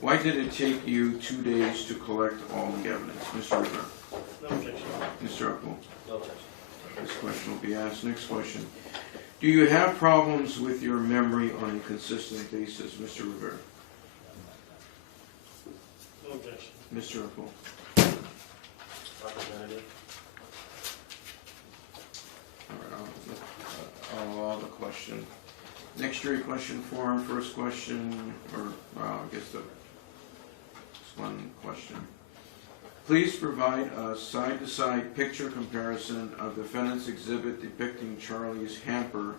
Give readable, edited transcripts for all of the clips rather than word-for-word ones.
Why did it take you 2 days to collect all the evidence? Mr. Rivera. No objection. Mr. Upwell. No objection. This question will be asked. Next question. Do you have problems with your memory on a consistent basis, Mr. Rivera? No objection. Mr. Upwell. Representative. All right, I'll allow the question. Next jury question form, first question, or I guess just one question. Please provide a side-to-side picture comparison of defendant's exhibit depicting Charlie's hamper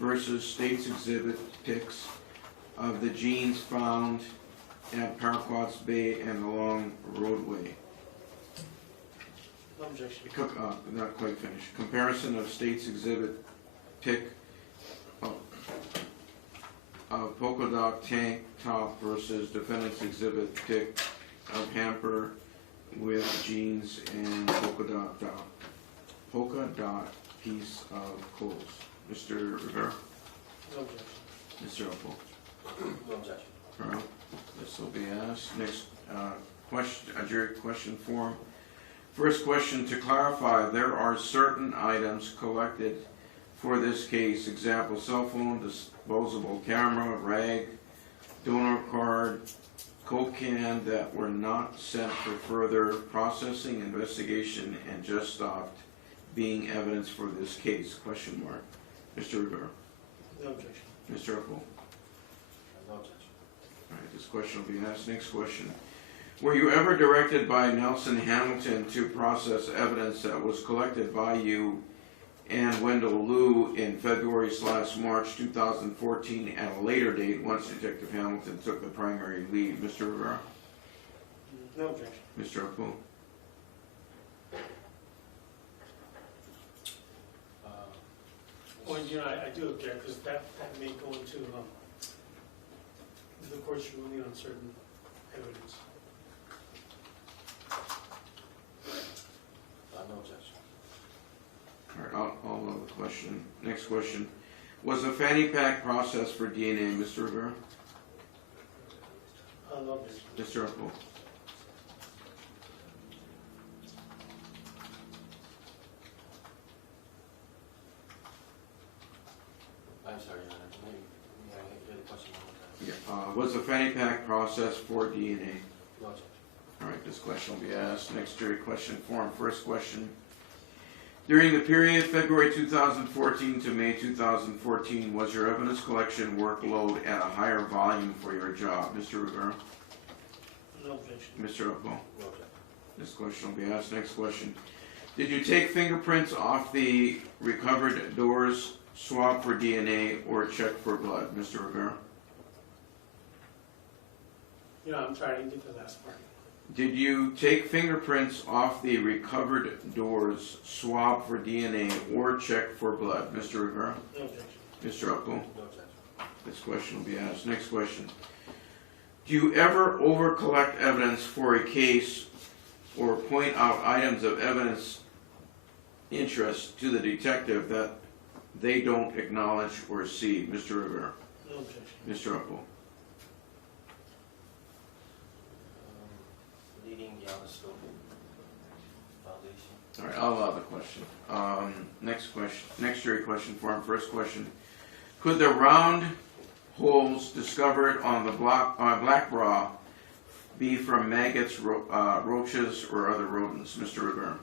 versus state's exhibit pics of the jeans found at Paraquats Bay and along roadway. No objection. Not quite finished. Comparison of state's exhibit pic of polka dot tank top versus defendant's exhibit pic of hamper with jeans and polka dot piece of clothes. Mr. Rivera? No objection. Mr. Upwell? No objection. All right. This will be asked. Next question, jury question form. First question, to clarify, there are certain items collected for this case, example, cell phone, disposable camera, rag, donor card, Coke can, that were not sent for further processing, investigation, and just stopped being evidence for this case, question mark. Mr. Rivera. No objection. Mr. Upwell. No objection. All right, this question will be asked. Next question. Were you ever directed by Nelson Hamilton to process evidence that was collected by you and Wendell Liu in February/March 2014 at a later date once Detective Hamilton took the primary lead? Mr. Rivera? No objection. Mr. Upwell? Well, you know, I do object because that may go into the court's ruling on certain evidence. No objection. All right, I'll allow the question. Next question. Was a fanny pack processed for DNA, Mr. Rivera? No objection. Mr. Upwell? I'm sorry, Your Honor. May I hear the question one more time? Yeah. Was a fanny pack processed for DNA? No objection. All right, this question will be asked. Next jury question form. First question. During the period February 2014 to May 2014, was your evidence collection workload at a higher volume for your job? Mr. Rivera? No objection. Mr. Upwell? No objection. This question will be asked. Next question. Did you take fingerprints off the recovered doors, swab for DNA, or check for blood? Mr. Rivera? You know, I'm trying to get the last part. Did you take fingerprints off the recovered doors, swab for DNA, or check for blood? Mr. Rivera? No objection. Mr. Upwell? No objection. This question will be asked. Next question. Do you ever over-collect evidence for a case or point out items of evidence interest to the detective that they don't acknowledge or see? Mr. Rivera? No objection. Mr. Upwell? Leading beyond the scope foundation. All right, I'll allow the question. Next question. Next jury question form. First question. Could the round holes discovered on the black bra be from maggots, roaches, or other rodents? Mr. Rivera?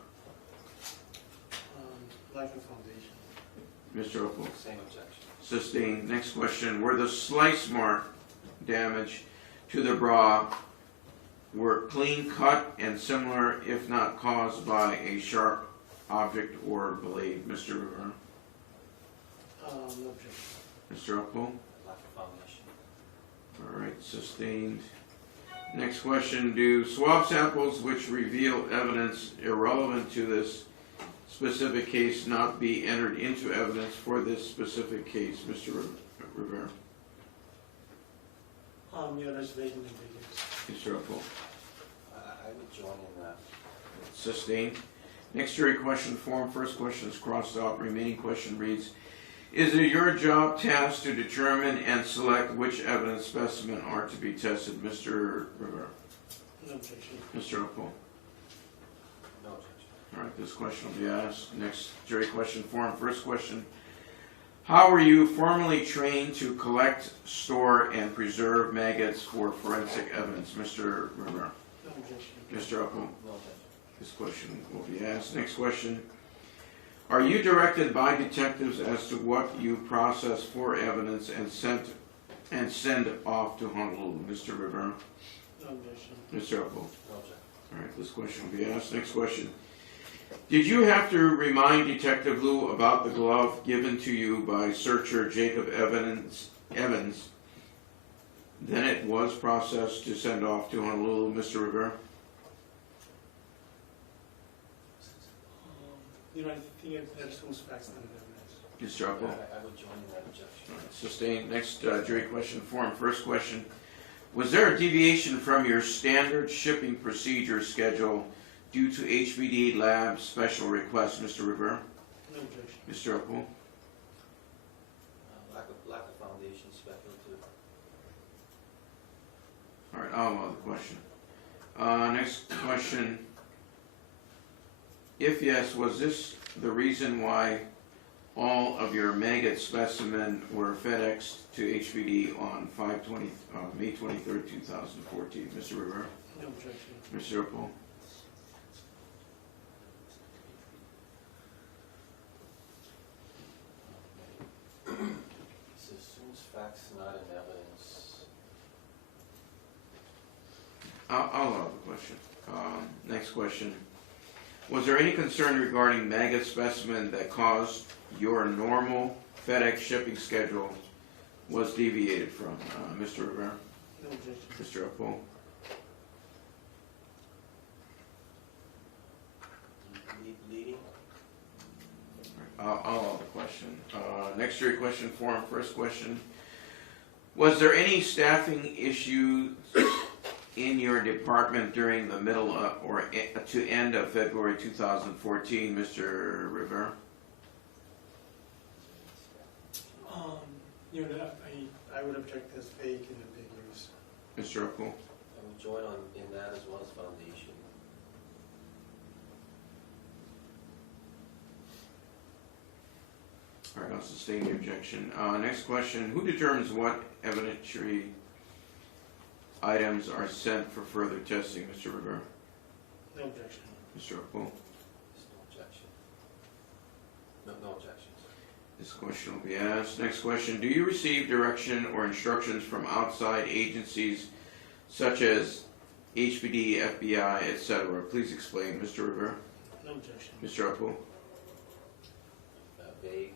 Lack of foundation. Mr. Upwell? Same objection. Sustained. Next question. Were the slice mark damage to the bra were clean cut and similar, if not caused by a sharp object or blade? Mr. Rivera? No objection. Mr. Upwell? Lack of foundation. All right, sustained. Next question. Do swab samples which reveal evidence irrelevant to this specific case not be entered into evidence for this specific case? Mr. Rivera? Yeah, that's vacant and vacant. Mr. Upwell? I would join in that. Sustained. Next jury question form. First question is crossed out. Remaining question reads, Is it your job task to determine and select which evidence specimen are to be tested, Mr. Rivera? No objection. Mr. Opal? No objection. All right, this question will be asked. Next jury question form. First question. How were you formally trained to collect, store, and preserve maggots for forensic evidence, Mr. Rivera? No objection. Mr. Opal? No objection. This question will be asked. Next question. Are you directed by detectives as to what you process for evidence and send off to Honolulu, Mr. Rivera? No objection. Mr. Opal? No objection. All right, this question will be asked. Next question. Did you have to remind Detective Liu about the glove given to you by searcher Jacob Evans? Then it was processed to send off to Honolulu, Mr. Rivera? You know, I think it assumes facts and evidence. Mr. Opal? I would join in that objection. All right, sustained. Next jury question form. First question. Was there a deviation from your standard shipping procedure schedule due to HBD Lab's special request, Mr. Rivera? No objection. Mr. Opal? Lack of foundation, speculative. All right, I'll allow the question. Next question. If yes, was this the reason why all of your maggot specimen were FedExed to HBD on May 23rd, 2014? Mr. Rivera? No objection. Mr. Opal? This assumes facts, not in evidence. I'll allow the question. Next question. Was there any concern regarding maggot specimen that caused your normal FedEx shipping schedule was deviated from? Mr. Rivera? No objection. Mr. Opal? Leading? I'll allow the question. Next jury question form. First question. Was there any staffing issues in your department during the middle of, or to end of February 2014, Mr. Rivera? You know, I would object as vague and ambiguous. Mr. Opal? I would join in that as well as foundation. All right, I'll sustain the objection. Next question. Who determines what evidentiary items are sent for further testing, Mr. Rivera? No objection. Mr. Opal? There's no objection. No objections. This question will be asked. Next question. Do you receive direction or instructions from outside agencies such as HPD, FBI, etc.? Please explain, Mr. Rivera. No objection. Mr. Opal? Vague.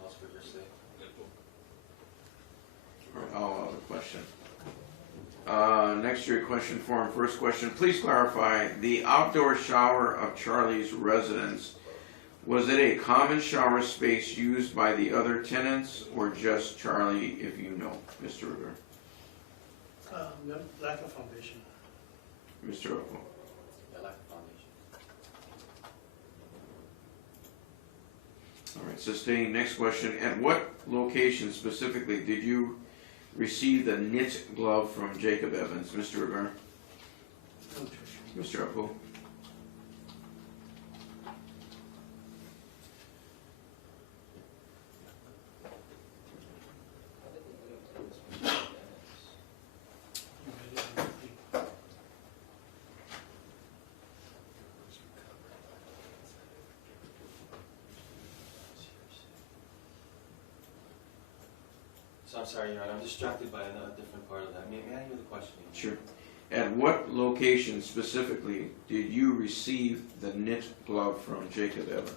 Calls for your sake. All right, I'll allow the question. Next jury question form. First question. Please clarify the outdoor shower of Charlie's residence. Was it a common shower space used by the other tenants or just Charlie, if you know, Mr. Rivera? No, lack of foundation. Mr. Opal? Lack of foundation. All right, sustained. Next question. At what location specifically did you receive the knit glove from Jacob Evans, Mr. Rivera? No objection. Mr. Opal? So I'm sorry, Your Honor, I'm distracted by a different part of that. May I hear the question again? Sure. At what location specifically did you receive the knit glove from Jacob Evans?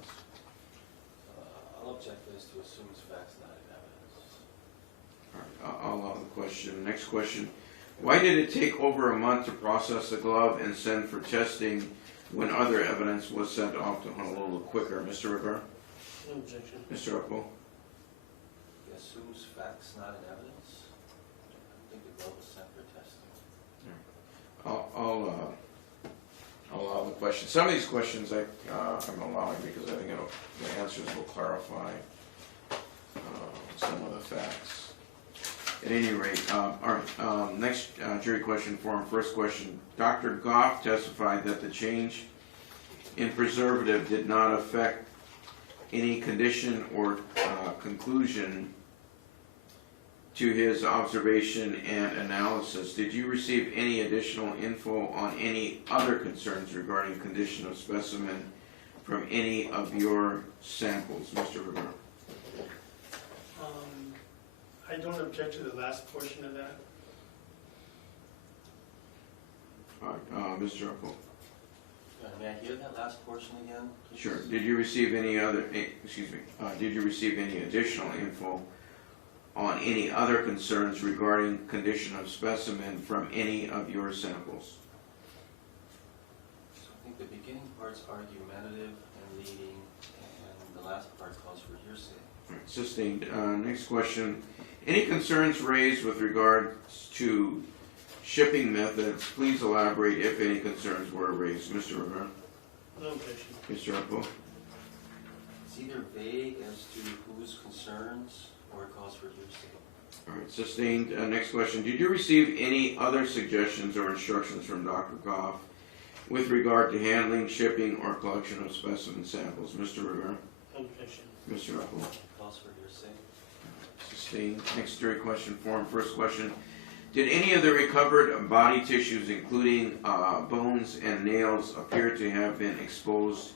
I'll object as to assumes facts, not in evidence. All right, I'll allow the question. Next question. Why did it take over a month to process the glove and send for testing when other evidence was sent off to Honolulu quicker? Mr. Rivera? No objection. Mr. Opal? It assumes facts, not in evidence. I think the glove was sent for testing. I'll allow the question. Some of these questions I'm allowing because I think the answers will clarify some of the facts. At any rate, all right, next jury question form, first question. Dr. Goff testified that the change in preservative did not affect any condition or conclusion to his observation and analysis. Did you receive any additional info on any other concerns regarding condition of specimen from any of your samples, Mr. Rivera? I don't object to the last portion of that. All right, Mr. Upple. May I hear that last portion again, please? Sure. Did you receive any other, did you receive any additional info on any other concerns regarding condition of specimen from any of your samples? So I think the beginning part's argumentative and leading, and the last part calls for hearsay. All right, sustained. Next question. Any concerns raised with regards to shipping methods? Please elaborate if any concerns were raised. Mr. Rivera? No objection. Mr. Upple? It's either vague as to whose concerns or it calls for hearsay. All right, sustained. Next question. Did you receive any other suggestions or instructions from Dr. Goff with regard to handling, shipping, or collection of specimen samples? Mr. Rivera? No objection. Mr. Upple? Calls for hearsay. Sustained. Next jury question form. First question. Did any of the recovered body tissues, including bones and nails, appear to have been exposed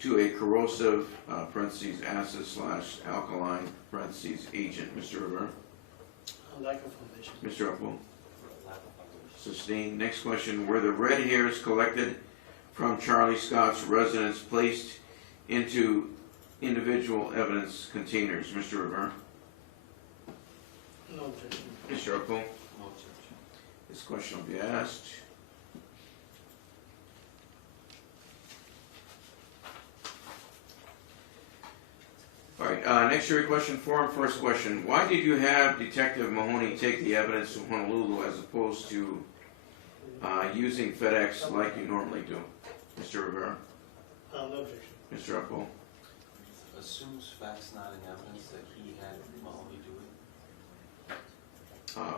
to a corrosive (acid/alkaline) agent? Mr. Rivera? Lack of foundation. Mr. Upwell? Lack of foundation. Sustained. Next question. Were the red hairs collected from Charlie Scott's residence placed into individual evidence containers? Mr. Rivera? No objection. Mr. Upwell? No objection. This question will be asked. All right, next jury question form, first question. Why did you have Detective Mahoney take the evidence to Honolulu as opposed to using FedEx like you normally do? Mr. Rivera? No objection. Mr. Upwell? Assumes facts not in evidence that he had Mahoney do it.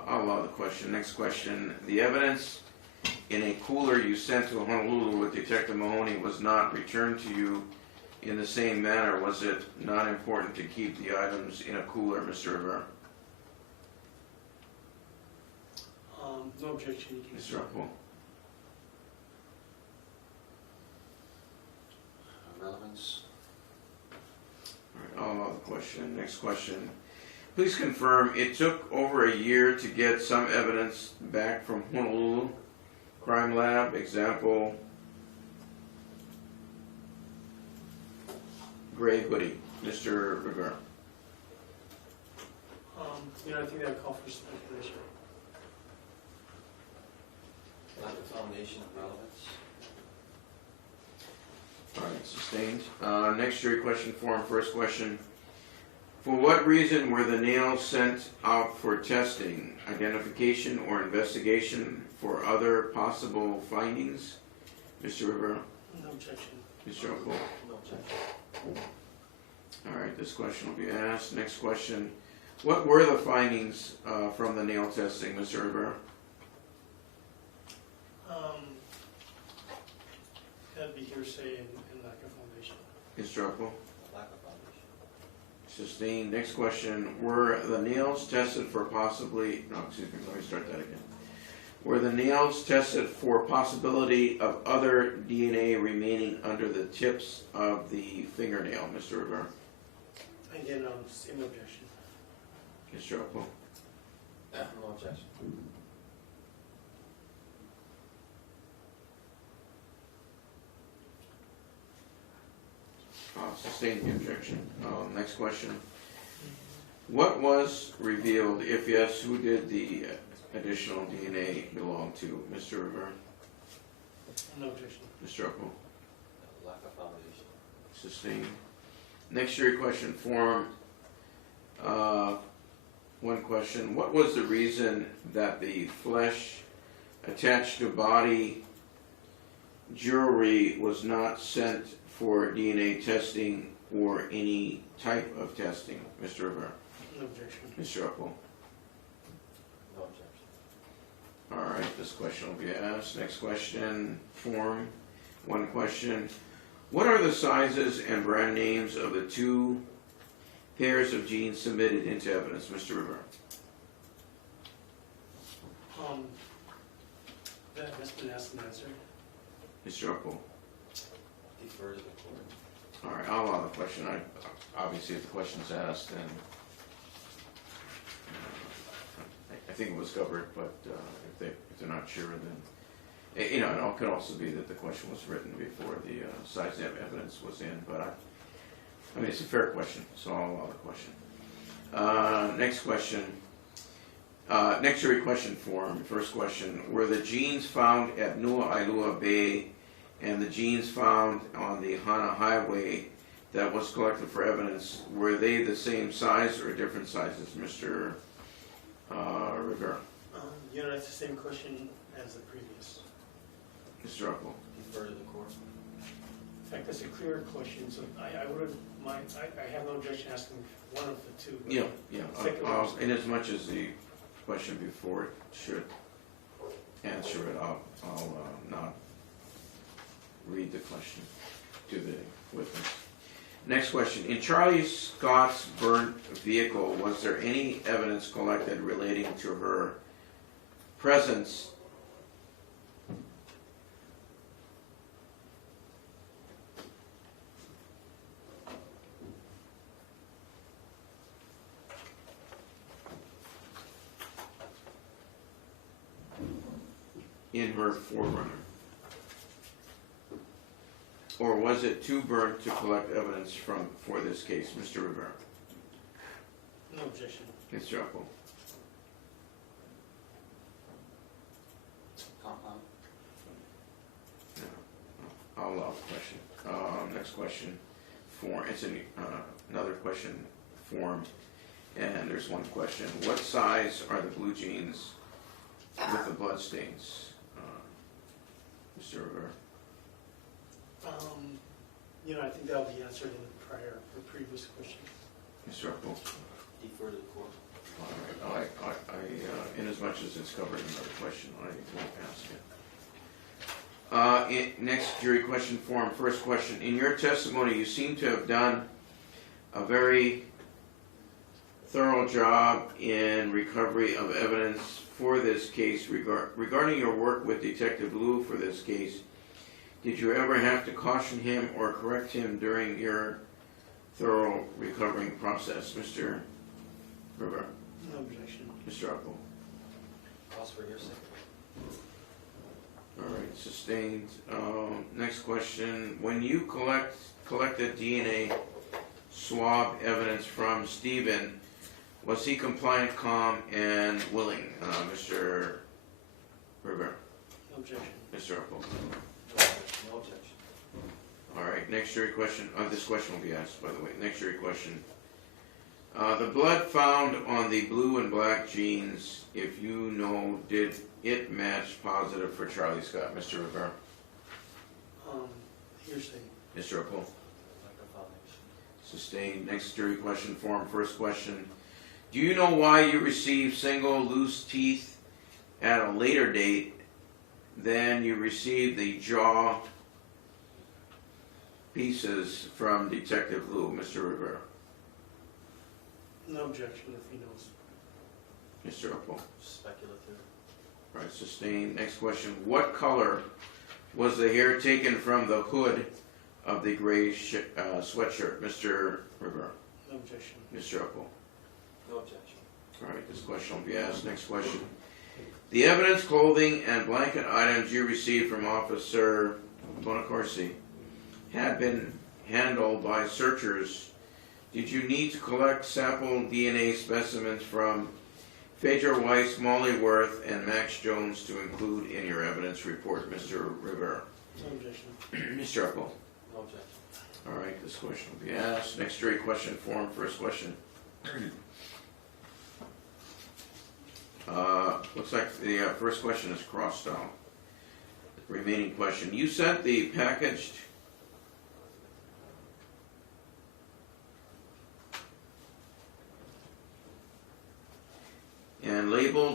I'll allow the question. Next question. The evidence in a cooler you sent to Honolulu with Detective Mahoney was not returned to you in the same manner. Was it not important to keep the items in a cooler, Mr. Rivera? No objection. Mr. Upwell? Relevance. All right, I'll allow the question. Next question. Please confirm it took over a year to get some evidence back from Honolulu Crime Lab. Example, gray hoodie. Mr. Rivera? I think that call for speculation. Lack of foundation of relevance. All right, sustained. Next jury question form, first question. For what reason were the nails sent out for testing, identification, or investigation for other possible findings? Mr. Rivera? No objection. Mr. Upwell? No objection. All right, this question will be asked. Next question. What were the findings from the nail testing, Mr. Rivera? That'd be hearsay and lack of foundation. Mr. Upwell? Lack of foundation. Sustained. Next question. Were the nails tested for possibly... No, excuse me. Let me start that again. Were the nails tested for possibility of other DNA remaining under the tips of the fingernail, Mr. Rivera? Again, same objection. Mr. Upwell? No objection. Sustain the objection. Next question. What was revealed? If yes, who did the additional DNA belong to? Mr. Rivera? No objection. Mr. Upwell? Lack of foundation. Sustained. Next jury question form. One question. What was the reason that the flesh attached to body jewelry was not sent for DNA testing or any type of testing, Mr. Rivera? No No objection. Mr. Upwell? No objection. All right, this question will be asked. Next question, form, one question. What are the sizes and brand names of the two pairs of jeans submitted into evidence, Mr. Rivera? That's been asked and answered. Mr. Upwell? Defer to the court. All right, I'll allow the question. Obviously, if the question's asked, then I think it was covered, but if they're not sure, then, you know, it could also be that the question was written before the size of evidence was in, but I mean, it's a fair question, so I'll allow the question. Next question. Next jury question form, first question. Were the jeans found at Nu'ailua Bay and the jeans found on the Hana Highway that was collected for evidence, were they the same size or different sizes, Mr. Rivera? You know, it's the same question as the previous. Mr. Upwell? Defer to the court. In fact, that's a clearer question, so I wouldn't mind, I have no objection asking one of the two. Yeah. In as much as the question before it should answer it, I'll not read the question to the witness. Next question. In Charlie Scott's burnt vehicle, was there any evidence collected relating to her presence in her Forerunner? Or was it too burnt to collect evidence for this case, Mr. Rivera? No objection. Mr. Upwell? Compound. No. I'll allow the question. Next question. It's another question form, and there's one question. What size are the blue jeans with the blood stains, Mr. Rivera? You know, I think that'll be answered in the previous question. Mr. Upwell? Defer to the court. All right. In as much as it's covered in another question, I won't ask it. Next jury question form, first question. In your testimony, you seem to have done a very thorough job in recovery of evidence for this case. Regarding your work with Detective Liu for this case, did you ever have to caution him or correct him during your thorough recovering process, Mr. Rivera? No objection. Mr. Upwell? Calls for hearsay. All right, sustained. Next question. When you collected DNA swab evidence from Stephen, was he compliant, calm, and willing, Mr. Rivera? No objection. Mr. Upwell? No objection. All right, next jury question. This question will be asked, by the way. Next jury question. The blood found on the blue and black jeans, if you know, did it match positive for Charlie Scott, Mr. Rivera? Hearsay. Mr. Upwell? Lack of foundation. Sustained. Next jury question form, first question. Do you know why you received single loose teeth at a later date than you received the jaw pieces from Detective Liu, Mr. Rivera? No objection if he knows. Mr. Upwell? Speculative. Right, sustained. Next question. What color was the hair taken from the hood of the gray sweatshirt, Mr. Rivera? No objection. Mr. Upwell? No objection. All right, this question will be asked. Next question. The evidence, clothing, and blanket items you received from Officer Bonacorsi had been handled by searchers. Did you need to collect sample DNA specimens from Phaedra Weiss, Molly Worth, and Max Jones to include in your evidence report, Mr. Rivera? No objection. Mr. Upwell? No objection. All right, this question will be asked. Next jury question form, first question. Looks like the first question is crossed out. The remaining question. You sent the packaged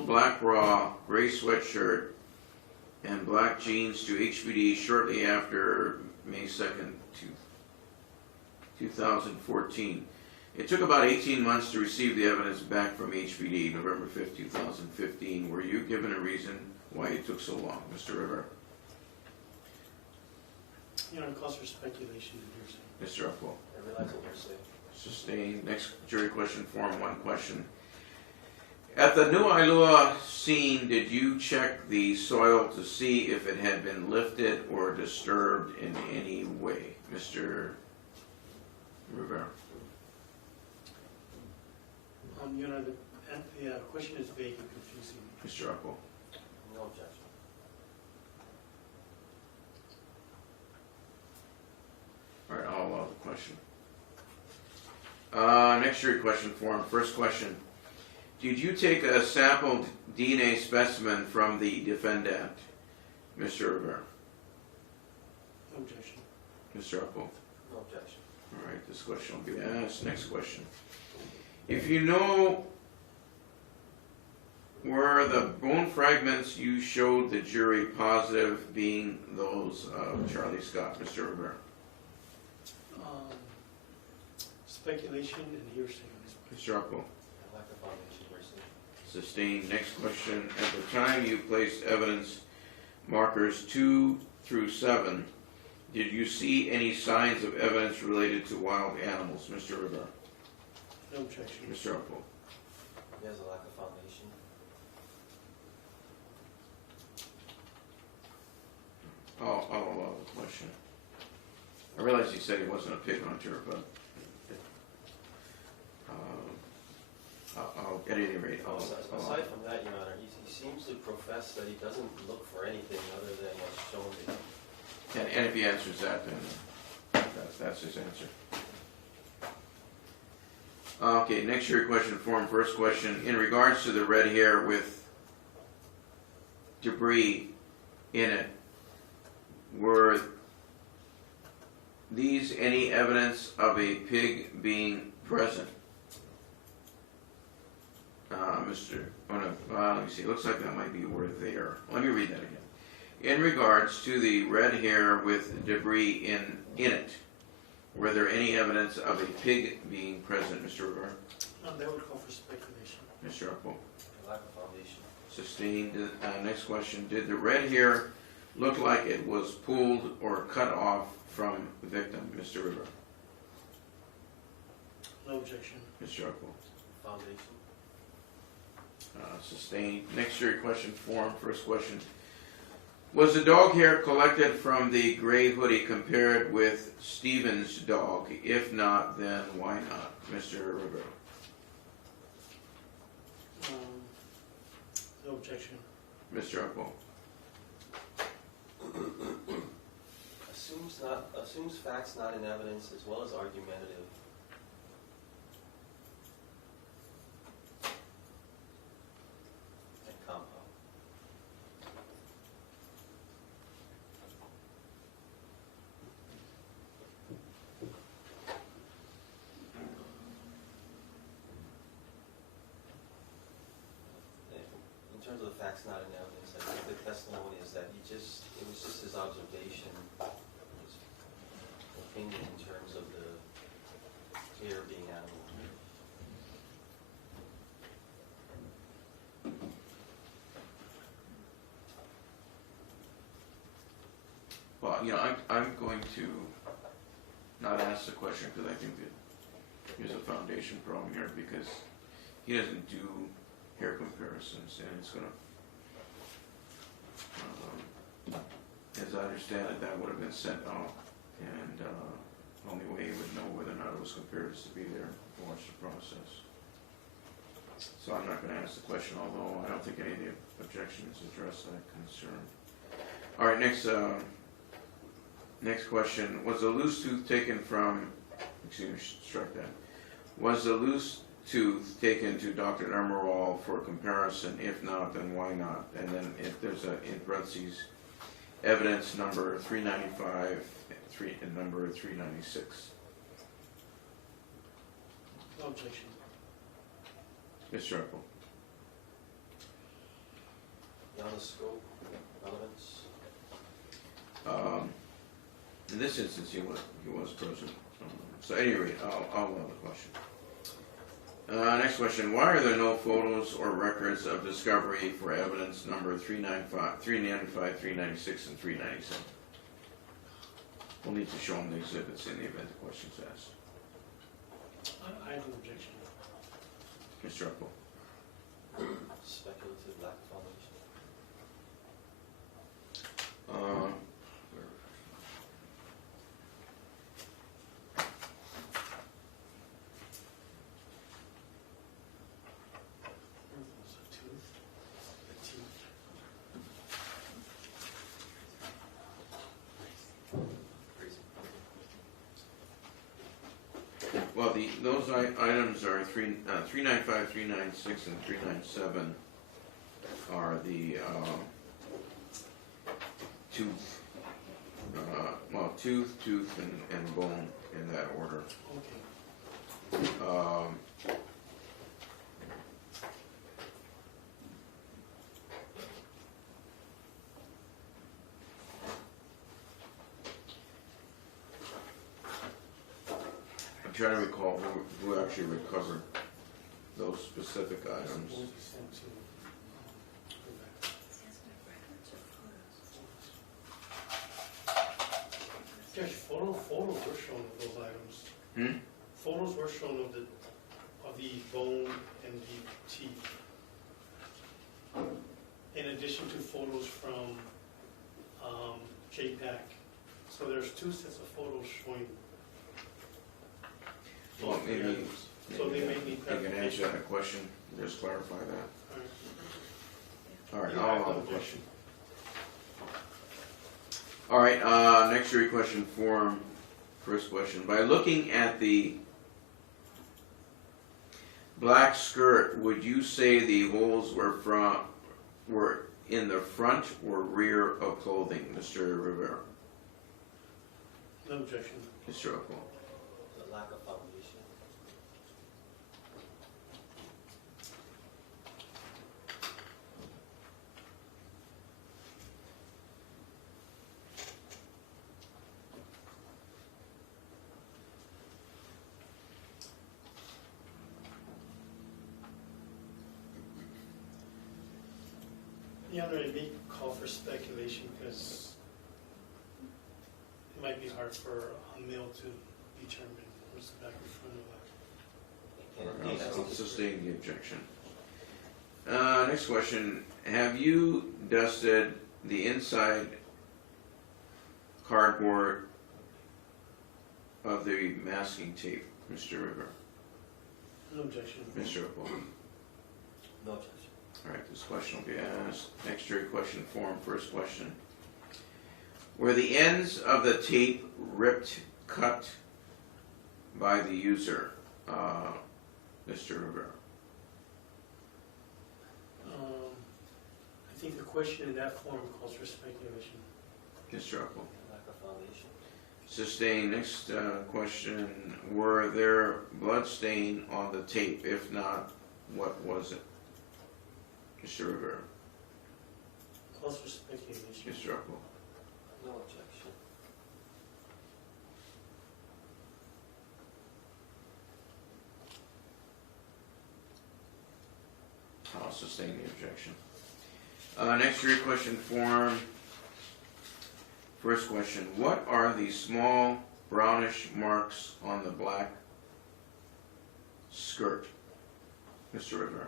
black bra, gray sweatshirt, and black jeans to HPD shortly after May 2nd, 2014. It took about 18 months to receive the evidence back from HPD, November 5th, 2015. Were you given a reason why it took so long, Mr. Rivera? You know, it calls for speculation and hearsay. Mr. Upwell? I realize what you're saying. Sustained. Next jury question form, one question. At the New Ailua scene, did you check the soil to see if it had been lifted or disturbed in any way, Mr. Rivera? You know, the question is vague and confusing. Mr. Upwell? No objection. All right, I'll allow the question. Next jury question form. First question. Did you take a sampled DNA specimen from the defendant, Mr. Rivera? No objection. Mr. Upwell? No objection. All right, this question will be asked. Next question. If you know were the bone fragments you showed the jury positive being those of Charlie Scott, Mr. Rivera? Speculation and hearsay on this one. Mr. Upwell? I lack the foundation hearsay. Sustained. Next question. At the time you placed evidence markers 2 through 7, did you see any signs of evidence related to wild animals, Mr. Rivera? No objection. Mr. Upwell? He has a lack of foundation. I'll allow the question. I realize he said he wasn't a pig hunter, but at any rate, I'll Aside from that, Your Honor, he seems to profess that he doesn't look for anything other than what's shown to him. and if he answers that, then that's his answer. Okay, next year question form. First question. In regards to the red hair with debris in it, were these any evidence of a pig being present? Let me see. It looks like that might be were there. Let me read that again. In regards to the red hair with debris in it, were there any evidence of a pig being present, Mr. Rivera? That would call for speculation. Mr. Upwell? A lack of foundation. Sustained. Next question. Did the red hair look like it was pulled or cut off from the victim, Mr. Rivera? No objection. Mr. Upwell? Foundation. Sustained. Next year question form. First question. Was the dog hair collected from the gray hoodie compared with Stephen's dog? If not, then why not, Mr. Rivera? No objection. Mr. Upwell? Assumes facts not in evidence as well as argumentative. And compound. In terms of the facts not in evidence, I think the testimony is that it was just his observation, his opinion in terms of the hair being animal. Well, I'm going to not ask the question because I think that there's a foundation problem here because he doesn't do hair comparisons and it's going to, as I understand it, that would have been sent out and only way he would know whether or not it was compared is to be there and watch the process. So I'm not going to ask the question, although I don't think any of the objections address that concern. All right, next question. Was the loose tooth taken from, excuse me, strike that. Was the loose tooth taken to Dr. Emerald for comparison? If not, then why not? And then if there's in parentheses, evidence number 395 and number 396. No objection. Mr. Upwell? beyond the scope, relevance? In this instance, he was present. So at any rate, I'll allow the question. Next question. Why are there no photos or records of discovery for evidence number 395, 396, and 397? We'll need to show them the exhibits in the event the question's asked. I have an objection. Mr. Upwell. Speculative lack of foundation. There's a tooth, a teeth. Crazy. Well, those items are 395, 396, and 397 are the tooth, tooth, and bone in that order. Okay. I'm trying to recall who actually recovered those specific This items. will be sent to, go back. Judge, photos were shown of those items. Hmm? Photos were shown of the bone and the teeth. In addition to photos from JPAC. So there's two sets of photos showing Well, both the maybe, items. So they may need you can answer clarification. that question, just clarify that. All right, Yeah, I I'll have allow no the question. All right, next jury question form, first question. By looking at the black skirt, would you say the holes were in the front or rear of clothing, Mr. Rivera? No objection. Mr. Upwell? The lack of foundation. Yeah, it may call for speculation because it might be hard for a male to determine what's the back and front of that. I'll sustain the objection. Next question. Have you dusted the inside cardboard of the masking tape, Mr. Rivera? No objection. Mr. Upwell? No objection. All right, this question will be asked. Next jury question form, first question. Were the ends of the tape ripped, cut by the user, Mr. Rivera? I think the question in that form calls for speculation. Mr. Upwell? Lack of foundation. Sustained. Next question. Were there blood stain on the tape? If not, what was it? Mr. Rivera? Calls for speculation. Mr. Upwell? No objection. I'll sustain the objection. Next jury question form. First question. What are the small brownish marks on the black skirt? Mr. Rivera?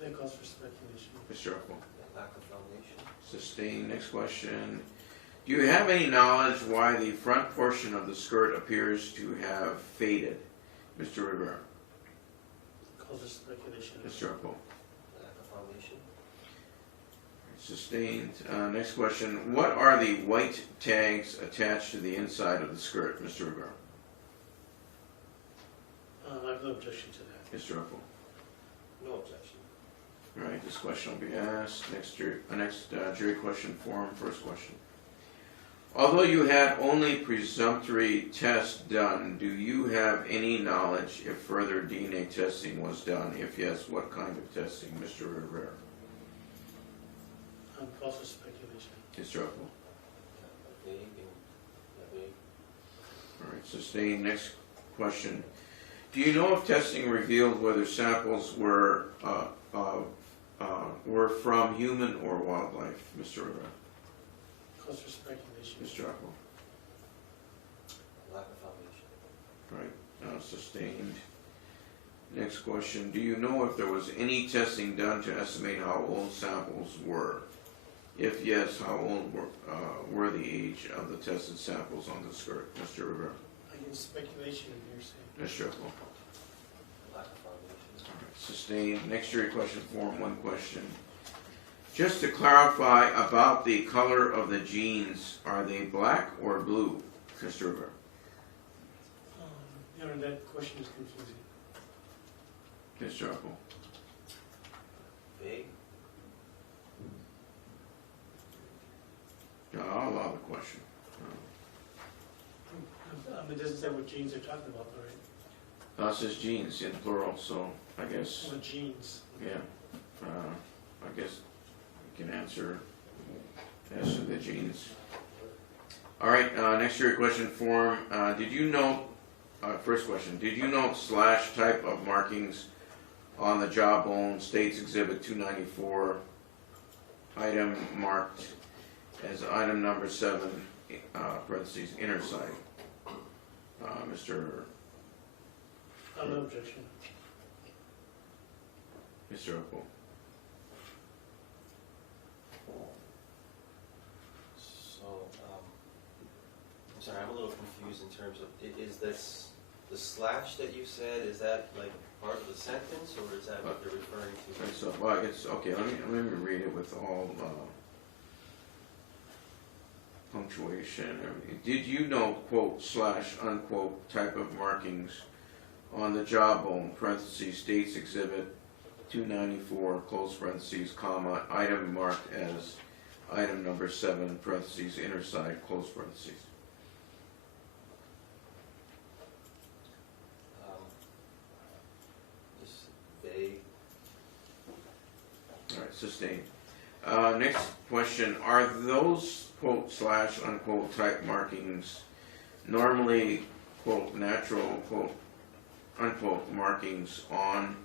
That calls for speculation. Mr. Upwell? Lack of foundation. Sustained. Next question. Do you have any knowledge why the front portion of the skirt appears to have faded? Mr. Rivera? Calls for speculation. Mr. Upwell? Lack of foundation. Sustained. Next question. What are the white tags attached to the inside of the skirt, Mr. Rivera? I have no objection to that. Mr. Upwell? No objection. All right, this question will be asked. Next jury question form, first question. Although you had only presumptory tests done, do you have any knowledge if further DNA testing was done? If yes, what kind of testing, Mr. Rivera? Mr. Upwell. Vague and, vague. All right, sustained. Next question. Do you know if testing revealed whether samples were from human or wildlife, Mr. Rivera? Cause for speculation. Mr. Upwell. Lack of foundation. Right, sustained. Next question. Do you know if there was any testing done to estimate how old samples were? If yes, how old were the age of the tested samples on the skirt, Mr. Rivera? Again, speculation and hearsay. Mr. Upwell. Lack of foundation. All right, sustained. Next jury question form, one question. Just to clarify about the color of the jeans, are they black or blue, Mr. Rivera? Your Honor, that question is confusing. Mr. Upwell. Vague. I'll allow the question. It doesn't say what genes they're talking about, though, right? It says jeans in plural, so I guess, What genes? yeah. I guess you can answer as to the jeans. All right, next jury question form. Did you note, first question, did you note slash type of markings on the jawbone, States Exhibit 294, item marked as item number 7, parentheses, inner side? No objection. Mr. Upwell. So, I'm sorry, I'm a little confused in terms of, is this, the slash that you said, is that like part of the sentence, or is that what they're referring to? Right, so, well, it's, okay, let me read it with all, punctuation and everything. Did you note, quote, slash, unquote, type of markings on the jawbone, parentheses, States Exhibit 294, close parentheses, comma, item marked as item number 7, parentheses, inner side, close parentheses? Just vague. All right, sustained. Next question, are those, quote, slash, unquote, type markings normally, quote, natural, quote, unquote, markings on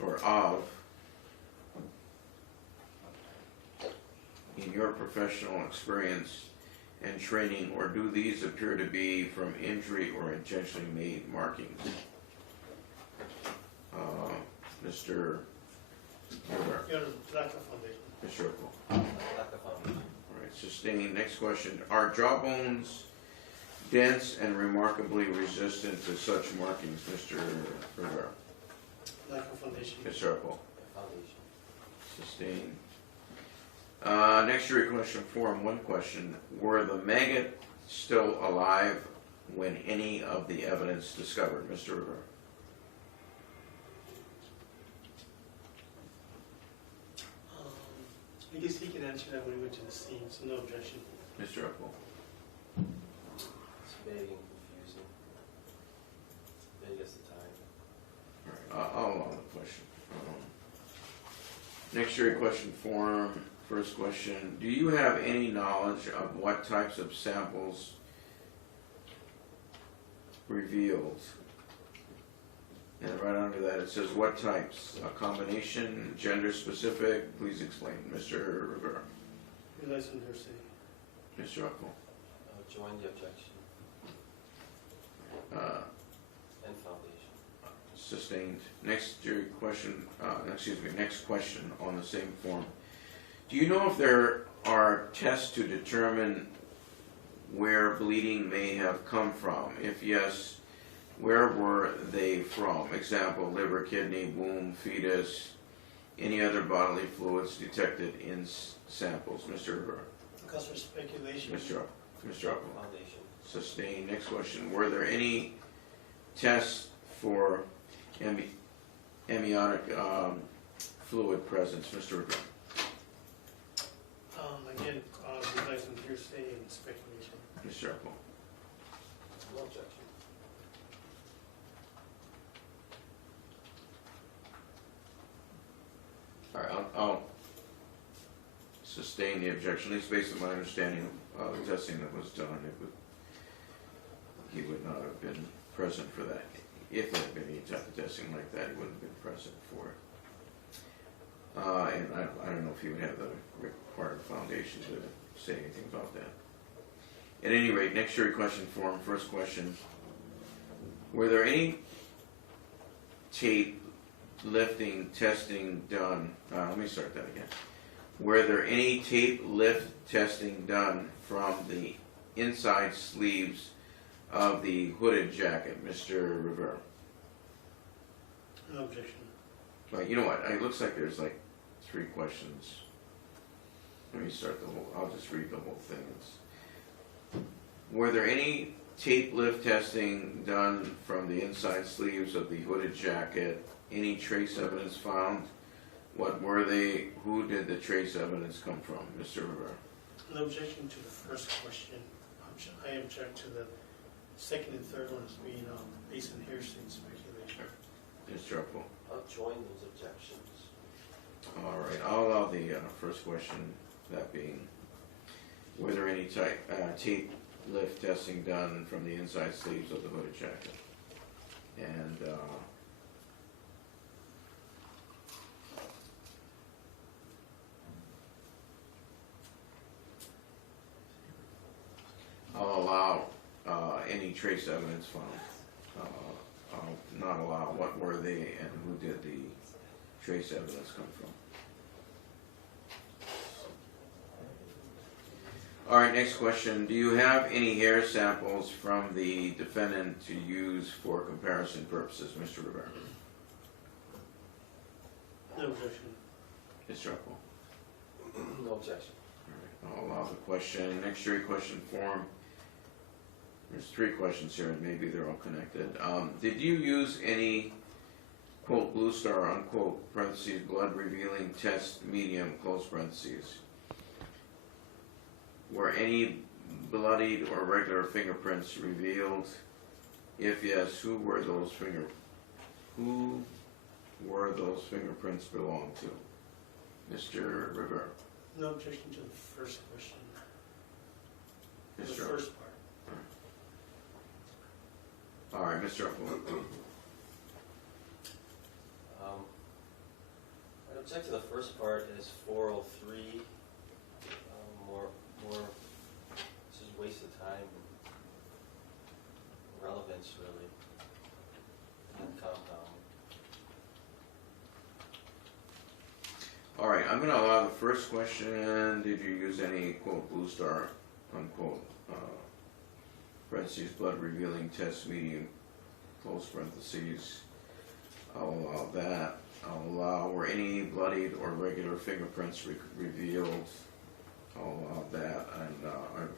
or of, in your professional experience and training, or do these appear to be from injury or intentionally made markings? Mr. Rivera. Your Honor, lack of foundation. Mr. Upwell. Lack of foundation. All right, sustained. Next question. Are jawbones dense and remarkably resistant to such markings, Mr. Rivera? Lack of foundation. Mr. Upwell. Foundation. Sustained. Next jury question form, one question. Were the maggot still alive when any of the evidence discovered, Mr. Rivera? I guess he can answer that when he went to the scene, so no objection. Mr. Upwell. It's vague and confusing. Vague as the time. All right, I'll allow the question. Next jury question form, first question. Do you have any knowledge of what types of samples revealed? And right under that it says what types? A combination, gender specific? Please explain, Mr. Rivera. Relies on hearsay. Mr. Upwell. Join the objection and foundation. Sustained. Next jury question, next question on the same form. Do you know if there are tests to determine where bleeding may have come from? If yes, where were they from? Example, liver, kidney, womb, fetus, any other bodily fluids detected in samples, Mr. Rivera. Because for speculation. Mr. Upwell. Foundation. Sustained. Next question. Were there any tests for amniotic fluid presence, Mr. Rivera? Again, relies on hearsay and speculation. Mr. Upwell. No objection. All right, I'll sustain the objection, at least based on my understanding of the testing that was done. He would not have been present for that. If there had been any type of testing like that, he wouldn't have been present for it. And I don't know if he would have the required foundation to say anything about that. At any rate, next jury question form, first question. Were there any tape lifting testing done? Let me start that again. Were there any tape lift testing done from the inside sleeves of the hooded jacket, Mr. Rivera? No objection. Right, you know what? It looks like there's like 3 questions. Let me start the whole. I'll just read the whole thing. Were there any tape lift testing done from the inside sleeves of the hooded jacket? Any trace evidence found? What were they? Who did the trace evidence come from, Mr. Rivera? No objection to the first question. I object to the second and third one as being based on hearsay and speculation. Mr. Upwell. I'll join those objections. All right, I'll allow the first question, that being, were there any tape lift testing done from the inside sleeves of the hooded jacket? And I'll allow any trace evidence found. I'll not allow what were they and who did the trace evidence come from. All right, next question. Do you have any hair samples from the defendant to use for comparison purposes, Mr. Rivera? No objection. Mr. Upwell. No objection. All right, I'll allow the question. Next jury question form. There's 3 questions here, and maybe they're all connected. Did you use any, quote, blue star, unquote, parentheses, blood revealing test medium, close parentheses? Were any bloodied or regular fingerprints revealed? If yes, who were those fingerprints belong to? Mr. Rivera. No objection to the first question. The Mr. first part. All right, Mr. Upwell. I object to the first part as 403. This is a waste of time, relevance really, and compound. All right, I'm going to allow the first question. Did you use any, quote, blue star, unquote, parentheses, blood revealing test medium, close parentheses? I'll allow that. I'll allow, were any bloodied or regular fingerprints revealed? I'll allow that. And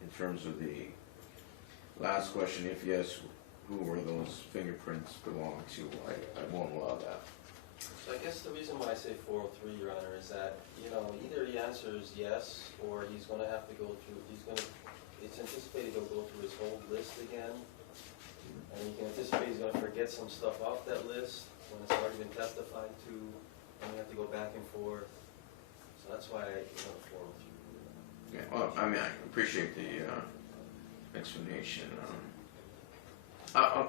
in terms of the last question, if yes, who were those fingerprints belong to? I won't allow that. So I guess the reason why I say 403, Your Honor, is that, either he answers yes, or he's going to have to go through, it's anticipated he'll go through his whole list again, and you can anticipate he's going to forget some stuff off that list when it's already been testified to, and you have to go back and forth. So that's why I 403. Yeah, well, I mean, I appreciate the explanation. I'll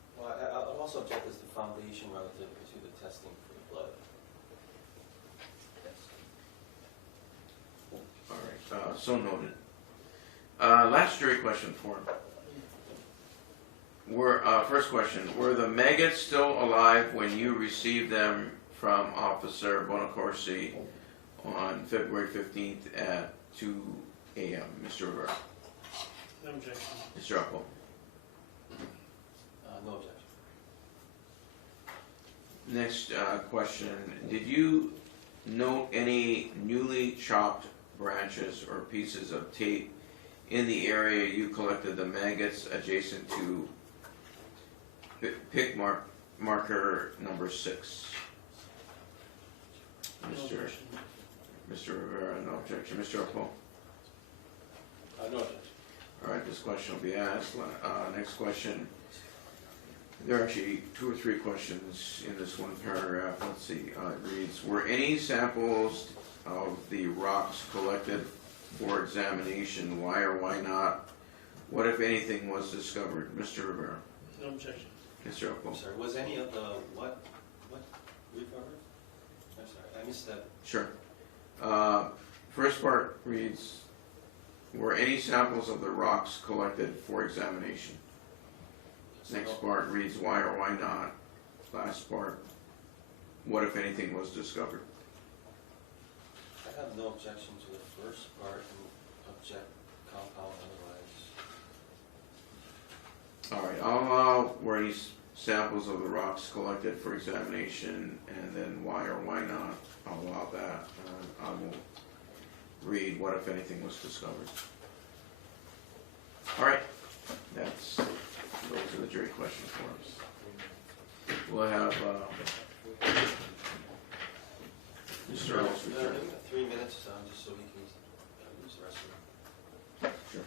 I'll also object as the foundation relative to the testing for the blood. all right, so noted. Last jury question form. First question, were the maggots still alive when you received them from Officer Bonacorsi on February 15th at 2 a.m.? Mr. Rivera. No objection. Mr. Upwell. No objection. Next question, did you note any newly chopped branches or pieces of tape in the area you collected the maggots adjacent to pick marker number 6? No objection. Mr. Rivera, no objection. Mr. Upwell. No objection. All right, this question will be asked. Next question. There are actually 2 or 3 questions in this one paragraph. Let's see, it reads, were any samples of the rocks collected for examination? Why or why not? What, if anything, was discovered? Mr. Rivera. No objection. Mr. I'm Upwell. sorry, was any of the, what recovered? I'm sorry, I missed that. Sure. First part reads, were any samples of the rocks collected for examination? Next part reads, why or why not? Last part, what, if anything, was discovered? I have no objection to the first part and object compound otherwise. All right, I'll allow were any samples of the rocks collected for examination, and then why or why not. I'll allow that. I will read what, if anything, was discovered. All right, those are the jury question forms. We'll have Mr. Earls return. 3 minutes, just so we can use the rest of it. Sure.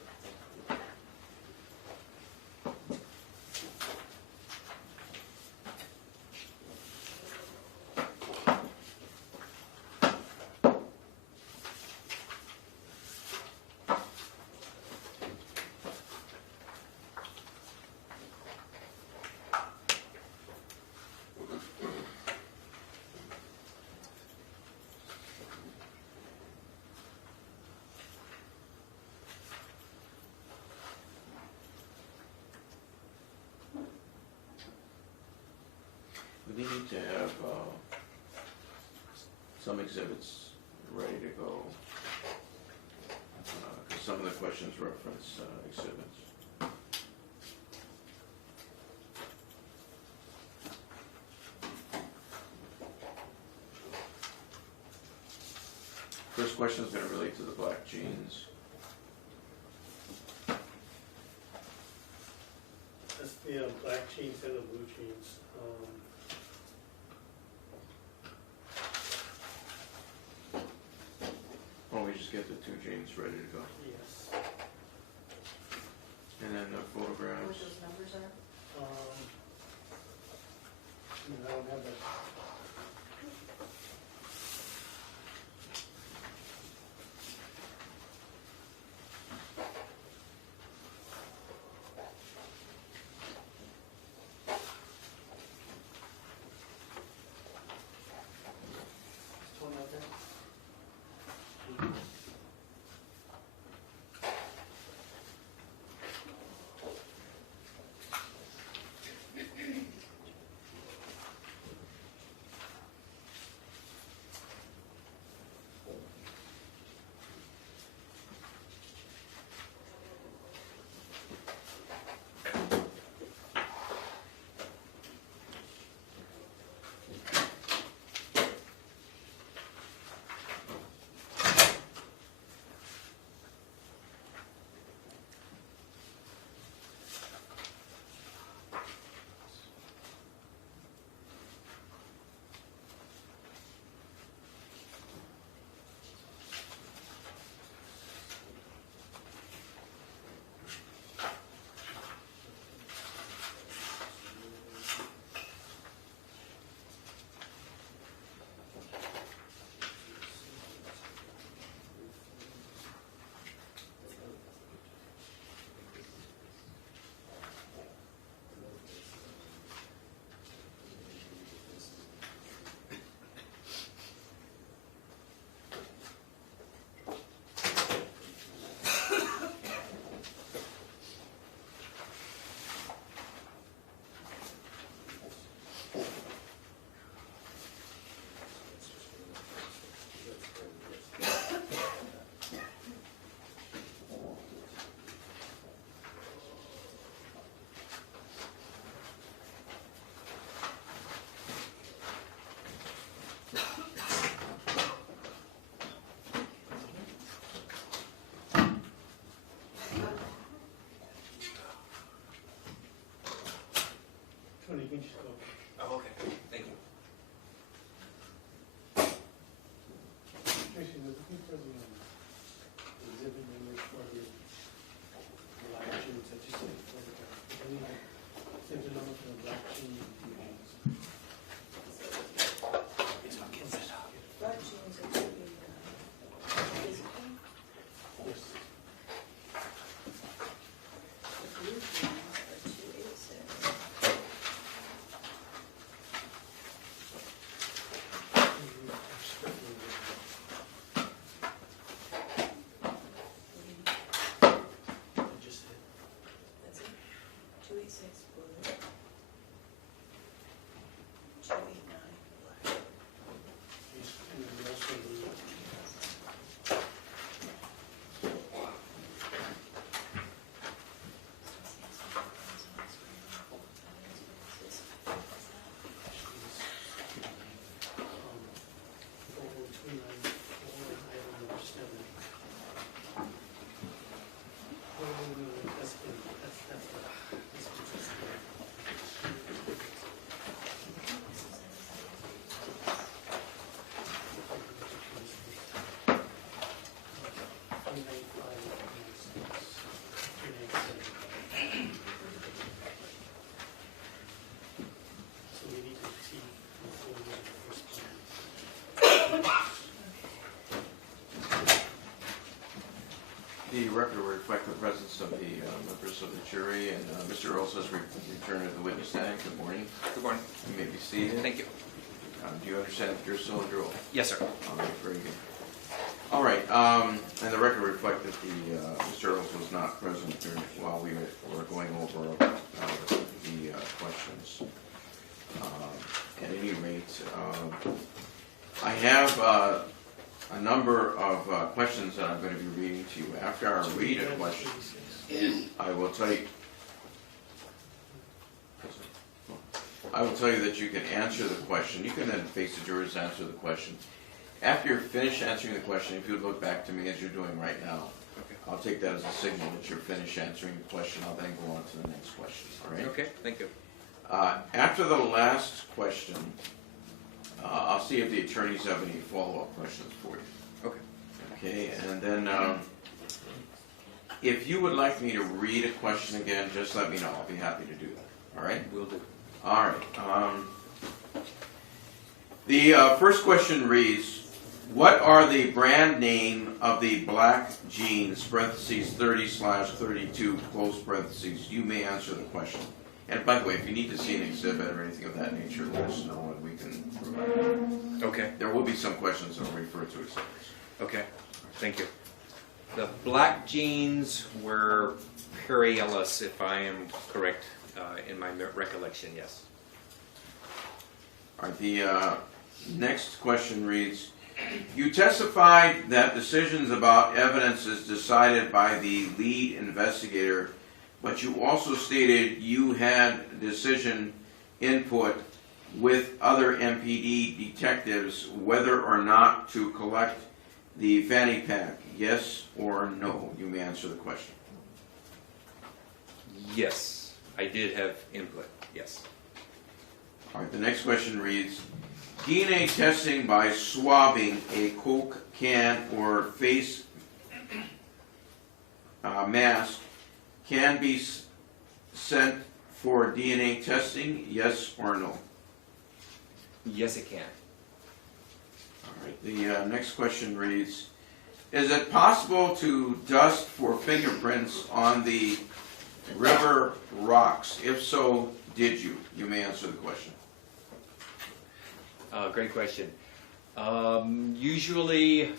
We need to have some exhibits ready to go, because some of the questions reference exhibits. First question is going to relate to the black jeans. That's the black jeans and the blue jeans. Why don't we just get the 2 jeans ready to go? Yes. And then the What photographs. those numbers are? I don't have that. This one out there? The record will reflect the presence of the members of the jury, and Mr. Earls has returned to the witness stand. Good morning. Good morning. You may be seated. Thank you. Do you understand that you're still under oath? Yes, sir. All right, very good. All right, and the record reflects that Mr. Earls was not present while we were going over the questions. At any rate, I have a number of questions that I'm going to be reading to you. After I read a question, I will tell you that you can answer the question. You can then face the jurors and answer the question. After you're finished answering the question, if you would look back to me as you're doing right now, Okay. I'll take that as a signal that you're finished answering the question. I'll then go on to the next question, all right? Okay, thank you. After the last question, I'll see if the attorneys have any follow-up questions for you. Okay. Okay, and then if you would like me to read a question again, just let me know. I'll be happy to do that, all right? Will do. All right. The first question reads, what are the brand name of the black jeans, parentheses 30/32, close parentheses? You may answer the question. And by the way, if you need to see an exhibit or anything of that nature, let us know and we can provide it. Okay. There will be some questions that will refer to exhibits. Okay, thank you. The black jeans were Perry Ellis, if I am correct in my recollection, yes. All right, the next question reads, you testified that decisions about evidence is decided by the lead investigator, but you also stated you had decision input with other MPD detectives whether or not to collect the fanny pack, yes or no? You may answer the question. Yes, I did have input, yes. All right, the next question reads, DNA testing by swabbing a Coke can or face mask can be sent for DNA testing, yes or no? Yes, it can. All right, the next question reads, is it possible to dust for fingerprints on the river rocks? If so, did you? You may answer the question. Great question. Usually,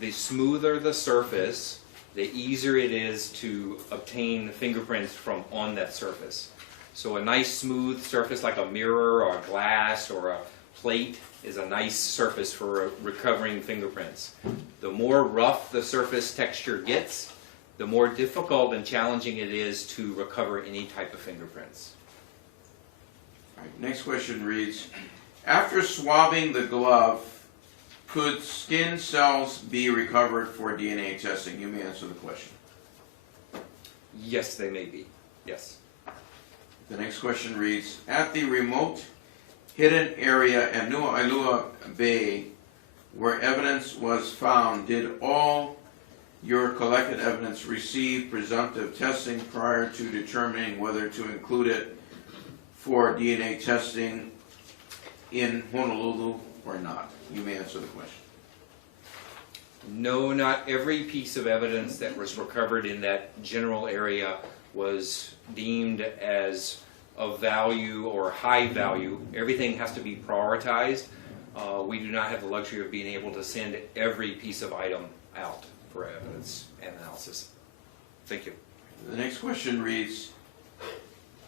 the smoother the surface, the easier it is to obtain fingerprints from on that surface. So a nice smooth surface like a mirror or a glass or a plate is a nice surface for recovering fingerprints. The more rough the surface texture gets, the more difficult and challenging it is to recover any type of fingerprints. All right, next question reads, after swabbing the glove, could skin cells be recovered for DNA testing? You may answer the question. Yes, they may be. Yes. The next question reads, at the remote hidden area at Nu'ailua Bay where evidence was found, did all your collected evidence receive presumptive testing prior to determining whether to include it for DNA testing in Honolulu or not? You may answer the question. No, not every piece of evidence that was recovered in that general area was deemed as of value or high value. Everything has to be prioritized. We do not have the luxury of being able to send every piece of item out for evidence and analysis. Thank you. The next question reads,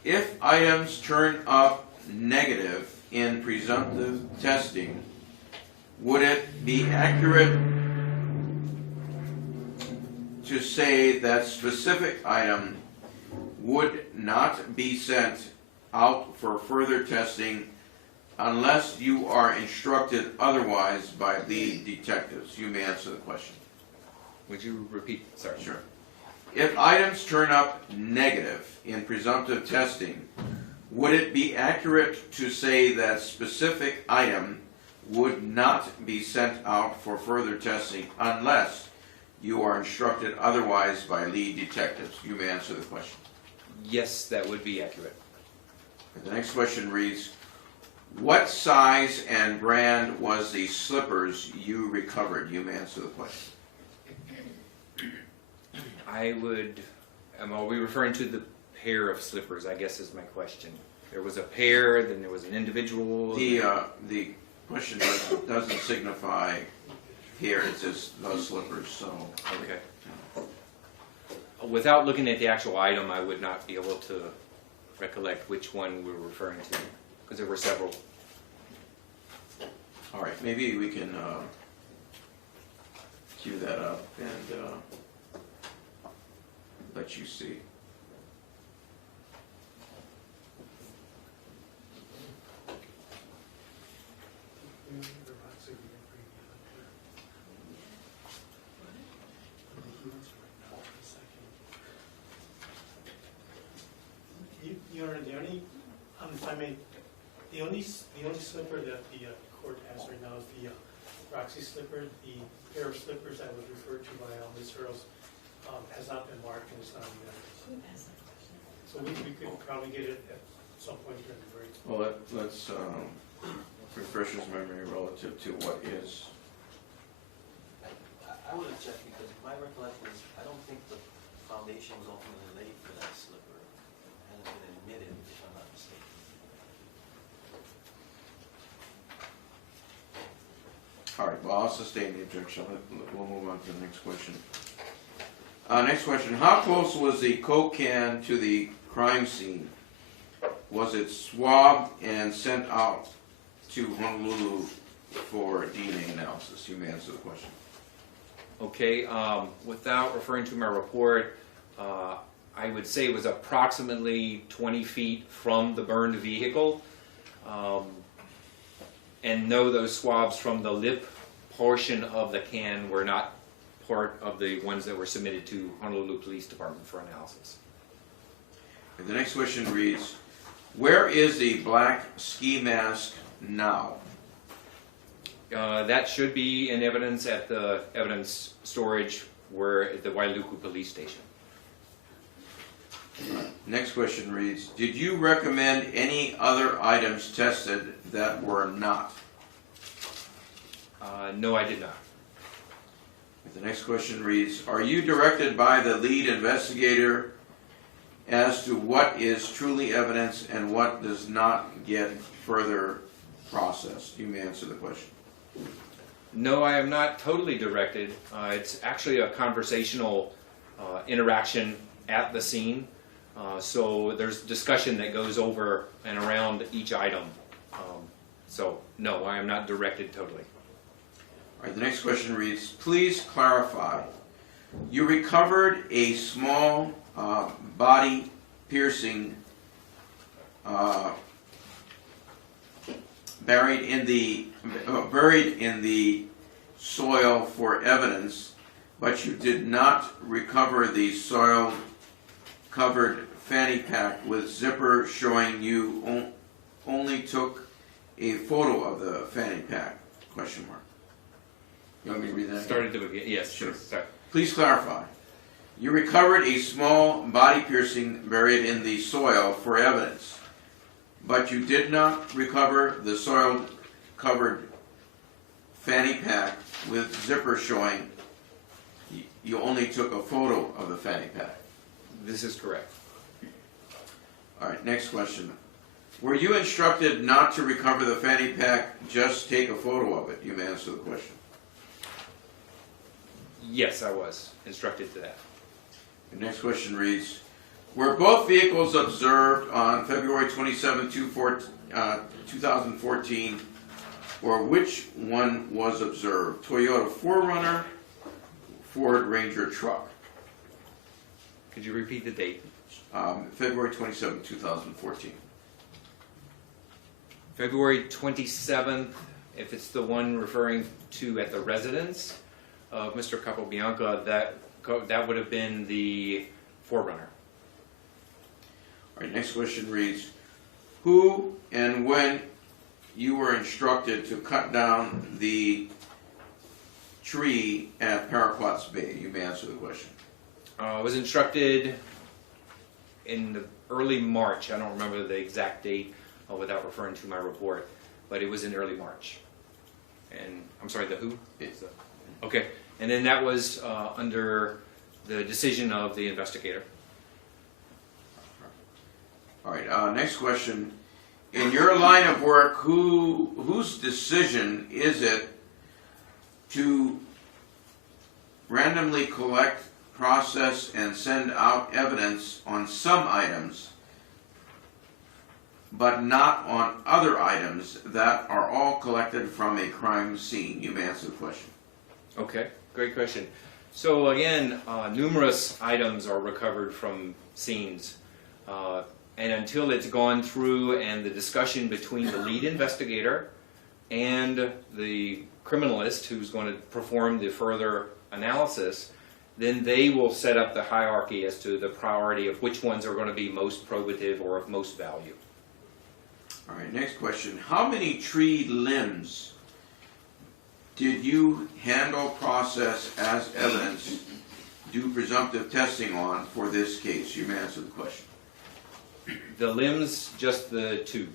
if items turn up negative in presumptive testing, would it be accurate to say that specific item would not be sent out for further testing unless you are instructed otherwise by lead detectives? You may answer the question. Would you repeat? Sorry. Sure. If items turn up negative in presumptive testing, would it be accurate to say that specific item would not be sent out for further testing unless you are instructed otherwise by lead detectives? You may answer the question. Yes, that would be accurate. The next question reads, what size and brand was the slippers you recovered? You may answer the question. Are we referring to the pair of slippers, I guess is my question. There was a pair, then there was an individual. The question doesn't signify here, it's just those slippers, so. Okay. Without looking at the actual item, I would not be able to recollect which one we're referring to, because there were several. All right, maybe we can cue that up and let you see. The only, if I may, the only slipper that the court has right now is the Roxy slipper. The pair of slippers that was referred to by Ms. Earls has not been marked and it's not in there. So we could probably get it at some point during the break. Well, let's refresh his memory relative to what is. I would object because my recollection is, I don't think the foundation was ultimately laid for that slipper. It hasn't been admitted, if I'm not mistaken. All right, well, I'll sustain the objection. We'll move on to the next question. Next question, how close was the Coke can to the crime scene? Was it swabbed and sent out to Honolulu for DNA analysis? You may answer the question. Okay, without referring to my report, I would say it was approximately 20 feet from the burned vehicle. And no, those swabs from the lip portion of the can were not part of the ones that were submitted to Honolulu Police Department for analysis. And the next question reads, where is the black ski mask now? That should be in evidence at the evidence storage at the Wailuku Police Station. Next question reads, did you recommend any other items tested that were not? No, I did not. The next question reads, are you directed by the lead investigator as to what is truly evidence and what does not get further processed? You may answer the question. No, I am not totally directed. It's actually a conversational interaction at the scene. So there's discussion that goes over and around each item. So no, I am not directed totally. All right, the next question reads, please clarify. You recovered a small body piercing buried in the soil for evidence, but you did not recover the soil-covered fanny pack with zipper showing you only took a photo of the fanny pack, question mark. You want me to read that? Started to begin, yes, sure. Sorry. Please clarify. You recovered a small body piercing buried in the soil for evidence, but you did not recover the soil-covered fanny pack with zipper showing you only took a photo of the fanny pack. This is correct. All right, next question. Were you instructed not to recover the fanny pack, just take a photo of it? You may answer the question. Yes, I was instructed to that. The next question reads, were both vehicles observed on February 27, 2014, or which one was observed? Toyota 4Runner, Ford Ranger truck? Could you repeat the date? February 27, 2014. February 27th, if it's the one referring to at the residence of Mr. Capobianco, that would have been the 4Runner. All right, next question reads, who and when you were instructed to cut down the tree at Paraquats Bay? You may answer the question. I was instructed in the early March. I don't remember the exact date without referring to my report, but it was in early March. And I'm sorry, the who? Okay, and then that was under the decision of the investigator. All right, next question. In your line of work, whose decision is it to randomly collect, process, and send out evidence on some items, but not on other items that are all collected from a crime scene? You may answer the question. Okay, great question. So again, numerous items are recovered from scenes. And until it's gone through and the discussion between the lead investigator and the criminalist who's going to perform the further analysis, then they will set up the hierarchy as to the priority of which ones are going to be most probative or of most value. All right, next question. How many tree limbs did you handle, process as evidence, do presumptive testing on for this case? You may answer the question. The limbs, just the 2.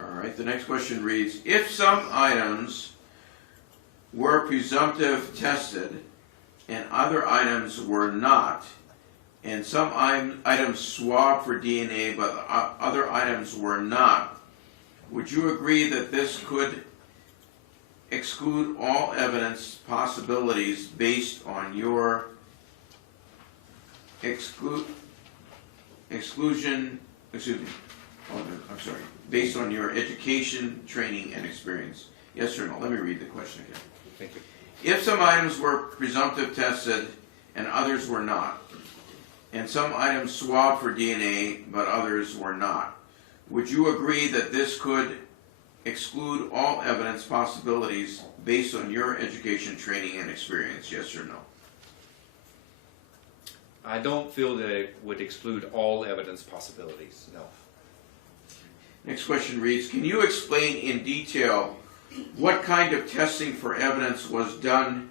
All right, the next question reads, if some items were presumptive tested and other items were not, and some items swabbed for DNA but other items were not, would you agree that this could exclude all evidence possibilities based on your based on your education, training, and experience? Yes or no? Let me read the question again. Thank you. If some items were presumptive tested and others were not, and some items swabbed for DNA but others were not, would you agree that this could exclude all evidence possibilities based on your education, training, and experience? Yes or no? I don't feel that it would exclude all evidence possibilities, no. Next question reads, can you explain in detail what kind of testing for evidence was done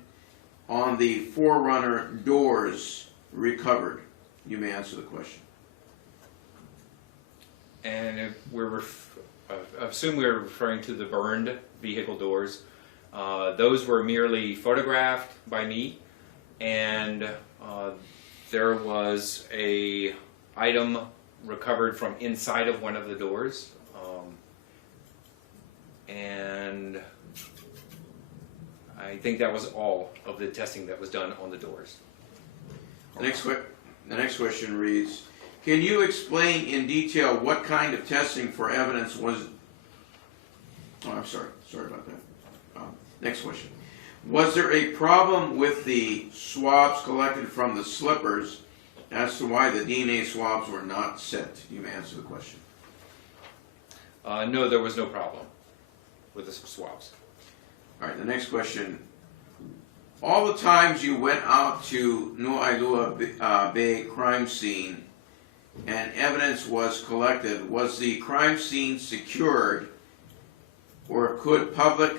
on the Forerunner doors recovered? You may answer the question. And if I assume we're referring to the burned vehicle doors. Those were merely photographed by me, and there was a item recovered from inside of one of the doors, and I think that was all of the testing that was done on the doors. The next question reads, can you explain in detail what kind of testing for evidence was... Oh, I'm sorry about that. Next question. Was there a problem with the swabs collected from the slippers as to why the DNA swabs were not sent? You may answer the question. No, there was no problem with the swabs. All right, the next question. All the times you went out to Nu'ailua Bay crime scene and evidence was collected, was the crime scene secured, or could public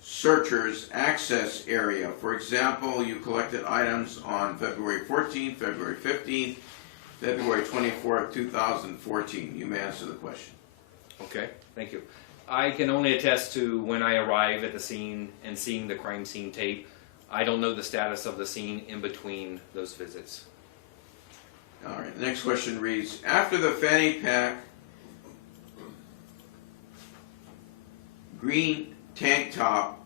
searchers access area? For example, you collected items on February 14th, February 15th, February 24th, 2014. You may answer the question. Okay, thank you. I can only attest to when I arrive at the scene and seeing the crime scene tape. I don't know the status of the scene in between those visits. All right, the next question reads, after the fanny pack, green tank top,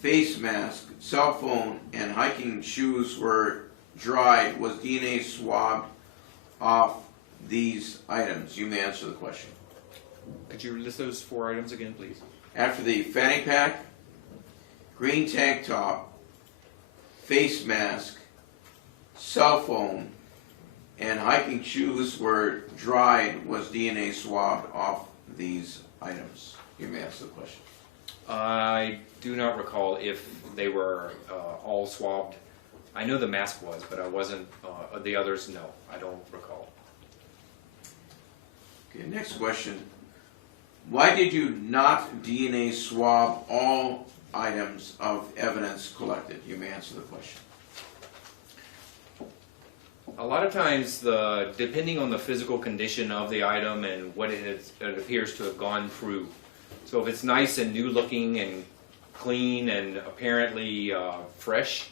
face mask, cell phone, and hiking shoes were dried, was DNA swabbed off these items? You may answer the question. Could you list those 4 items again, please? After the fanny pack, green tank top, face mask, cell phone, and hiking shoes were dried, was DNA swabbed off these items? You may answer the question. I do not recall if they were all swabbed. I know the mask was, but I wasn't, the others, no, I don't recall. Okay, next question. Why did you not DNA swab all items of evidence collected? You may answer the question. A lot of times, depending on the physical condition of the item and what it appears to have gone through. So if it's nice and new looking and clean and apparently fresh,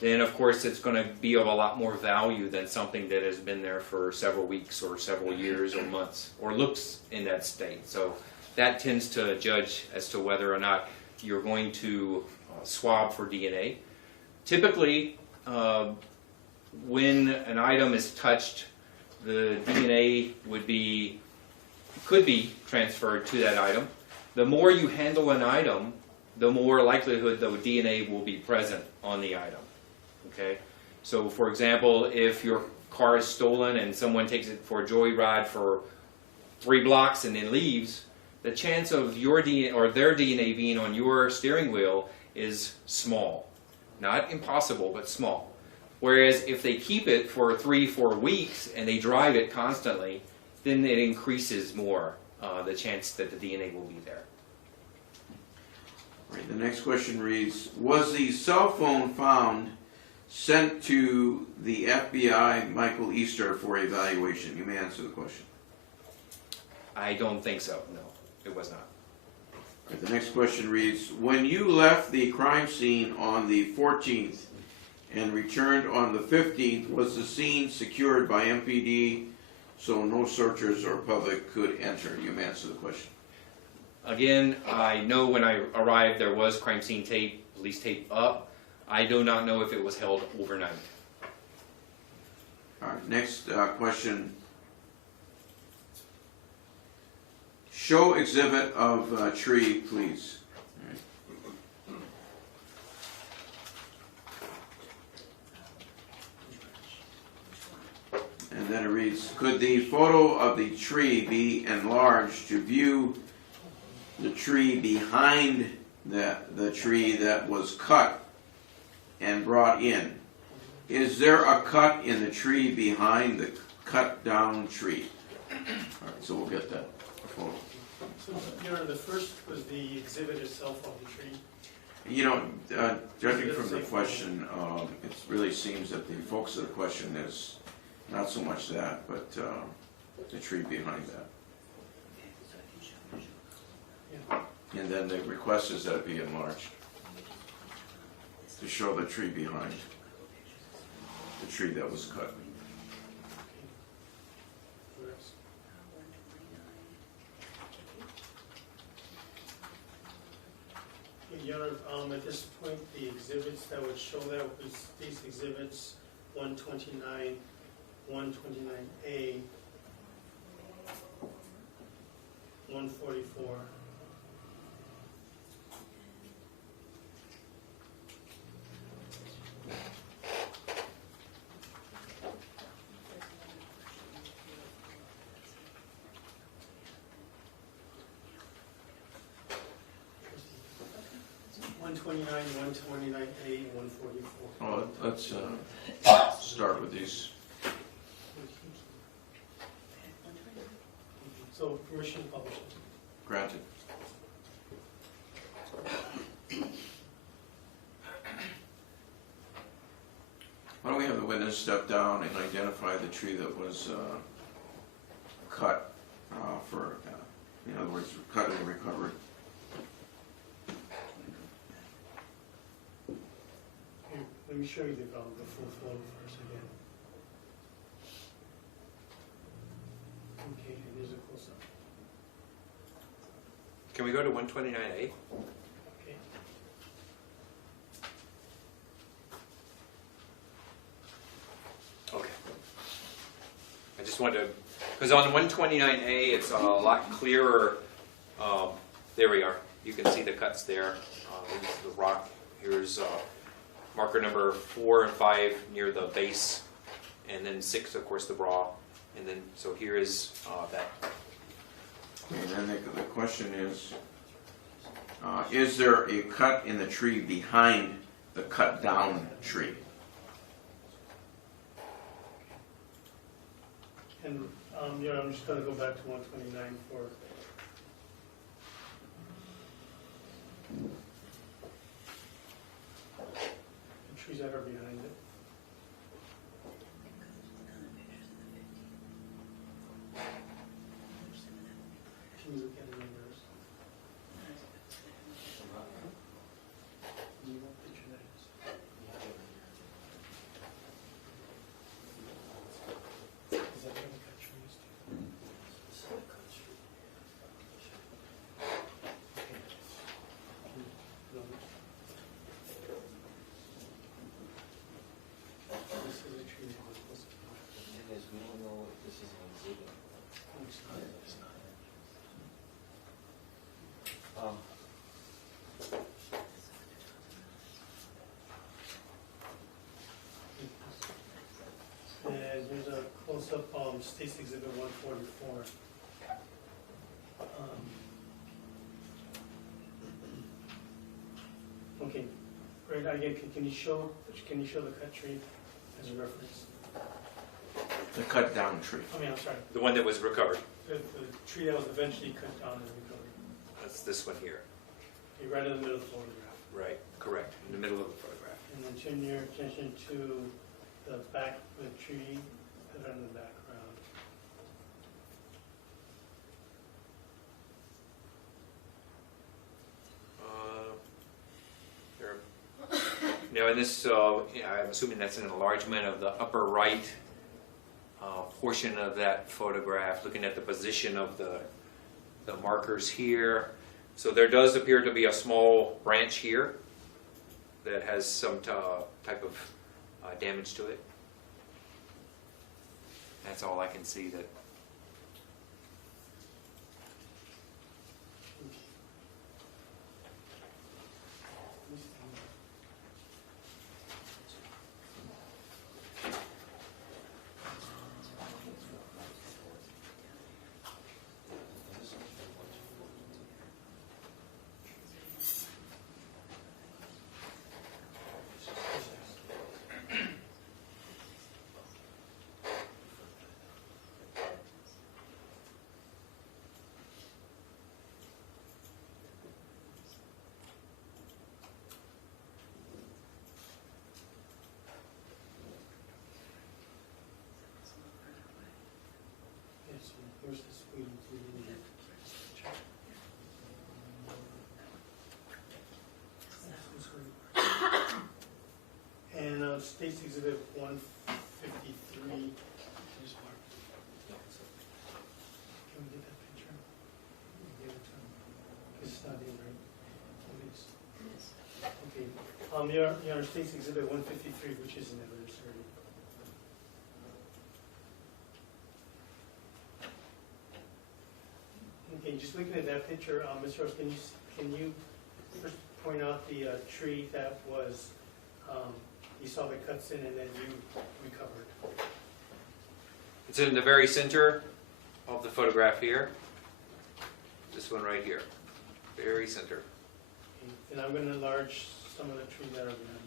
then of course it's going to be of a lot more value than something that has been there for several weeks or several years or months or looks in that state. So that tends to judge as to whether or not you're going to swab for DNA. Typically, when an item is touched, the DNA could be transferred to that item. The more you handle an item, the more likelihood the DNA will be present on the item. Okay? So for example, if your car is stolen and someone takes it for a joyride for 3 blocks and then leaves, the chance of your DNA or their DNA being on your steering wheel is small. Not impossible, but small. Whereas if they keep it for 3-4 weeks and they drive it constantly, then it increases more the chance that the DNA will be there. All right, the next question reads, was the cell phone found sent to the FBI Michael Easter for evaluation? You may answer the question. I don't think so, no. It was not. All right, the next question reads, when you left the crime scene on the 14th and returned on the 15th, was the scene secured by MPD so no searchers or public could enter? You may answer the question. Again, I know when I arrived there was crime scene tape, police tape up. I do not know if it was held overnight. All right, next question. Show exhibit of tree, please. All right. And then it reads, could the photo of the tree be enlarged to view the tree behind the tree that was cut and brought in? Is there a cut in the tree behind the cut down tree? All right, so we'll get that photo. So, Your Honor, the first was the exhibit itself of the tree. You know, judging from the question, it really seems that the focus of the question is not so much that, but the tree behind that. Yeah. And then the request is that it be enlarged to show the tree behind the tree that was cut. Your Honor, at this point, the exhibits that would show that was these exhibits 129, 129A, 144. $129, $129A, $144. Oh, let's start with these. So permission to publish it. Granted. Why don't we have the witness step down and identify the tree that was cut in other words, cut and recovered. Here, let me show you the full photo first again. Okay, and here's a close-up. Can we go to 129A? Okay. Okay. I just wanted to, because on 129A it's a lot clearer. There we are. You can see the cuts there. Here's the rock. Here's marker number 4 and 5 near the base, and then 6, of course, the bra. And then, so here is that. And then the question is there a cut in the tree behind the cut down tree? And I'm just going to go back to 129 for. The trees that are behind it. Can you look at it in yours? State's Exhibit 144. Okay, right, again, can you show the cut tree as a reference? The cut down tree. I mean, I'm sorry, The one that was recovered. the tree that was eventually cut down and recovered. That's this one here. Okay, right in the middle of the photograph. Right, correct, in the middle of the photograph. And then turn your attention to the back of the tree that are in the background. Now, in this, I'm assuming that's an enlargement of the upper right portion of that photograph, looking at the position of the markers here. So there does appear to be a small branch here that has some type of damage to it. That's all I can see. That Yes, here's the screen. And State's Exhibit 153. Can we get that picture? Give it to him. It's not in, right? It is. Okay. Your State's Exhibit 153, which is an evidence already. Okay, just looking at that picture, Ms. Rose, can you first point out the tree that was, you saw the cuts in and then you recovered? it's in the very center of the photograph here. This one right here, very center. Okay, and I'm going to enlarge some of the trees that are behind it.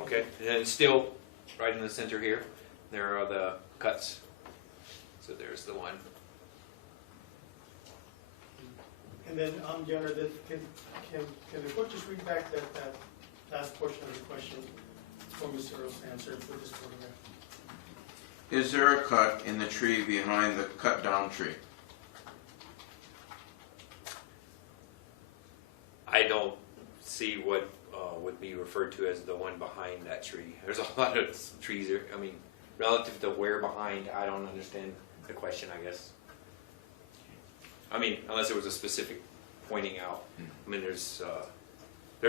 Okay, and then still right in the center here, there are the cuts. So there's the one. And then, Your Honor, can the court just read back that last portion of the question for Mr. Rose to answer for this photograph? Is there a cut in the tree behind the cut down tree? I don't see what would be referred to as the one behind that tree. There's a lot of trees there. I mean, relative to where behind, I don't understand the question, I guess. I mean, unless there was a specific pointing out. I mean, there's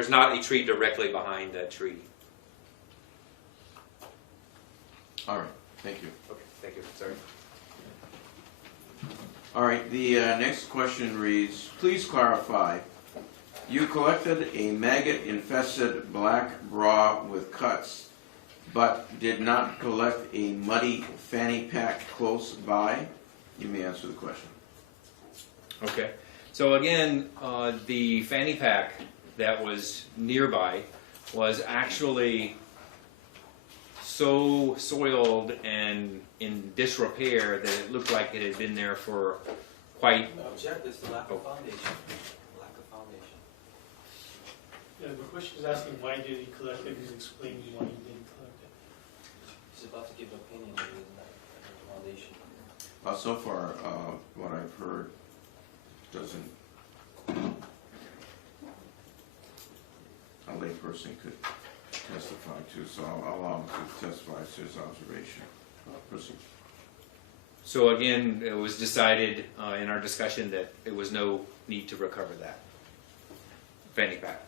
not a tree directly behind that tree. All right, thank you. Okay, thank you. Sorry. All right, the next question reads, please clarify, you collected a maggot-infested black bra with cuts, but did not collect a muddy fanny pack close by? You may answer the question. Okay. So again, the fanny pack that was nearby was actually so soiled and in disrepair that it looked like it had been there for quite... Object is the lack of foundation. Lack of foundation. Yeah, the question is asking why did he collect it, he's explaining why he didn't collect it. He's about to give an opinion on the foundation. So far, what I've heard doesn't, a layperson could testify to, so I'll allow him to testify to his observation. Proceed. So again, it was decided in our discussion that there was no need to recover that fanny pack.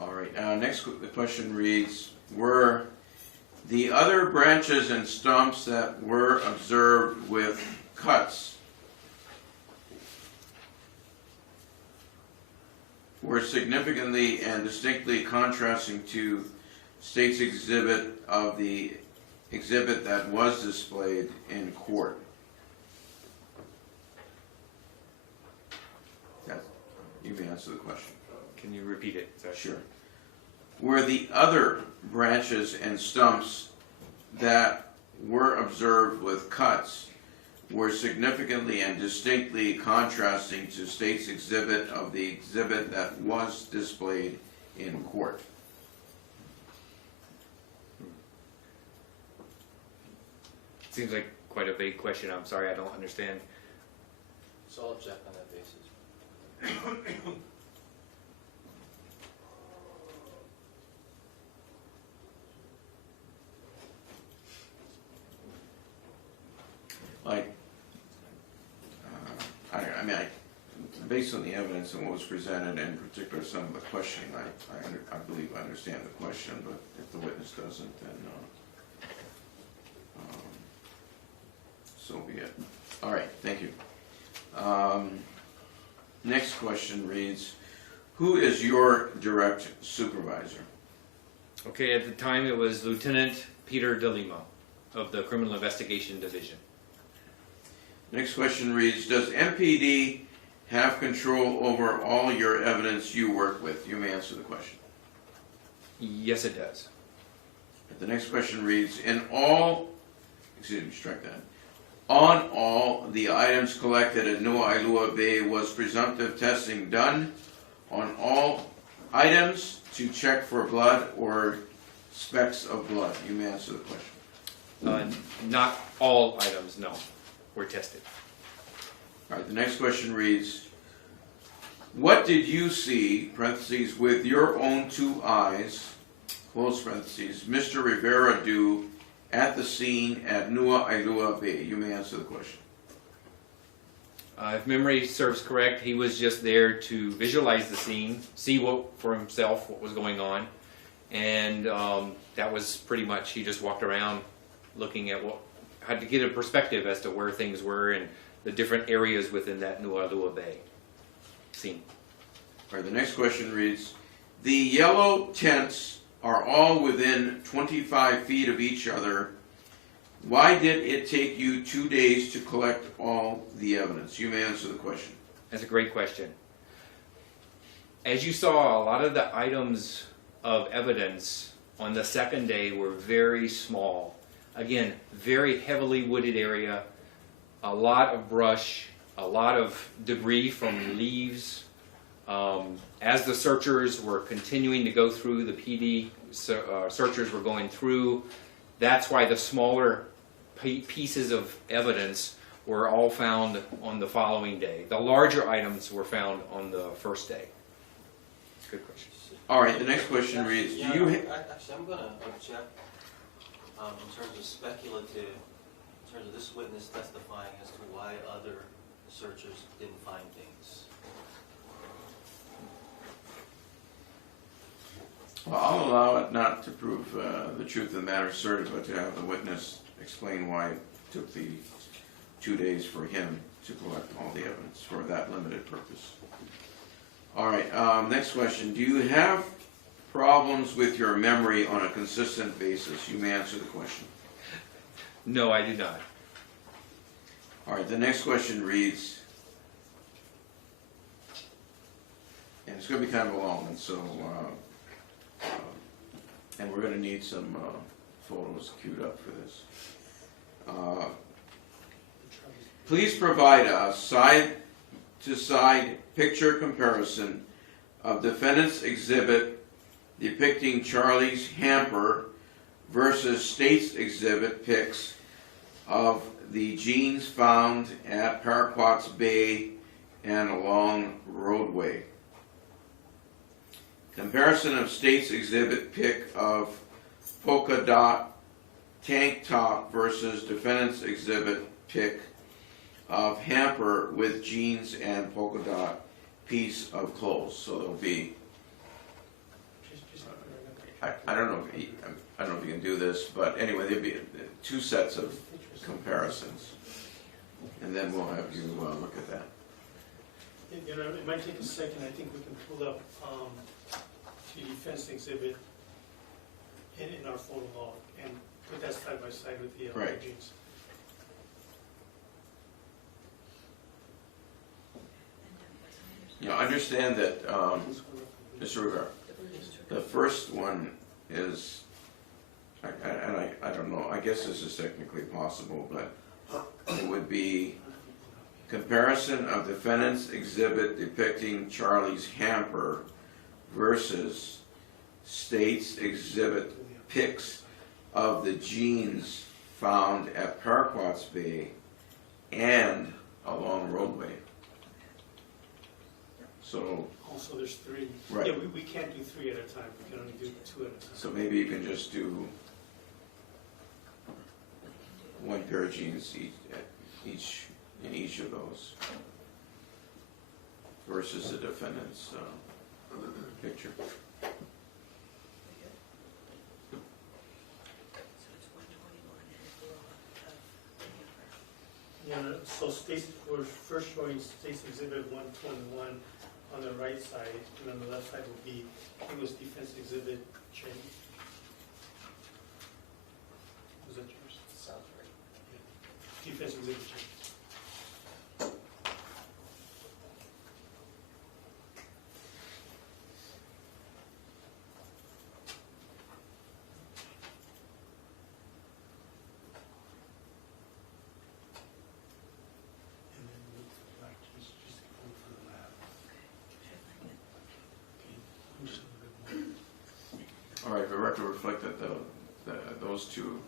All right, the question reads, were the other branches and stumps that were observed with cuts were significantly and distinctly contrasting to state's exhibit of the exhibit that was displayed in court? You may answer the question. Can you repeat it? Sorry. Sure. Were the other branches and stumps that were observed with cuts were significantly and distinctly contrasting to state's exhibit of the exhibit that was displayed in court? Seems like quite a vague question. I'm sorry, I don't understand. So I'll object on that basis. Like, based on the evidence and what was presented, and in particular some of the questioning, I believe I understand the question, but if the witness doesn't, then so be it. All right, thank you. Next question reads, who is your direct supervisor? Okay, at the time it was Lieutenant Peter DeLima of the Criminal Investigation Division. Next question reads, does MPD have control over all your evidence you work with? You may answer the question. Yes, it does. The next question reads, strike that. On all the items collected at Nu'ailua Bay, was presumptive testing done on all items to check for blood or specks of blood? You may answer the question. Not all items, no, were tested. All right, the next question reads, what did you see, parentheses, with your own two eyes, close parentheses, Mr. Rivera do at the scene at Nu'ailua Bay? You may answer the question. If memory serves correct, he was just there to visualize the scene, see for himself what was going on, and that was pretty much, he just walked around looking at had to get a perspective as to where things were and the different areas within that Nu'ailua Bay scene. All right, the next question reads, the yellow tents are all within 25 feet of each other. Why did it take you 2 days to collect all the evidence? You may answer the question. That's a great question. As you saw, a lot of the items of evidence on the second day were very small. Again, very heavily wooded area, a lot of brush, a lot of debris from leaves. As the searchers were continuing to go through, the PD searchers were going through, that's why the smaller pieces of evidence were all found on the following day. The larger items were found on the first day. Good question. All right, the next question reads, Actually, I'm going to object in terms of speculative, in terms of this witness testifying as to why other searchers didn't find things. Well, I'll allow it not to prove the truth of the matter asserted, but to have the witness explain why it took the 2 days for him to collect all the evidence for that limited purpose. All right, next question. Do you have problems with your memory on a consistent basis? You may answer the question. No, I do not. All right, the next question reads, and it's going to be kind of a long one, so, and we're going to need some photos queued up for this. Please provide a side-to-side picture comparison of defendant's exhibit depicting Charlie's hamper versus state's exhibit pics of the jeans found at Paraquat's Bay and along roadway. Comparison of state's exhibit pic of polka dot tank top versus defendant's exhibit pic of hamper with jeans and polka dot piece of clothes. So there'll be I don't know if I don't know if you can do this, but anyway, there'd be two sets of comparisons. And then we'll have you look at that. You know, it might take a second. I think we can pull up the defense exhibit in our photo log and put that side by side with the Right. images. You know, understand that, Mr. Rivera, the first one is, I don't know, I guess this is technically possible, but it would be comparison of defendant's exhibit depicting Charlie's hamper versus state's exhibit pics of the jeans found at Paraquats Bay and along roadway. So, Also, there's three. Right. Yeah, we can't do three at a time. We can only do two at a time. so maybe you can just do one pair of jeans each in each of those versus the defendant's picture. Yeah, so Stacy, we're first showing State's Exhibit 121 on the right side, and on the left side will be, I think it was Defense Exhibit J. Was that yours? Sounds right. Defense Exhibit J. And then look for the black keys, just going for the lab. Okay, I'm just a little bit more. All right, the record reflect that those two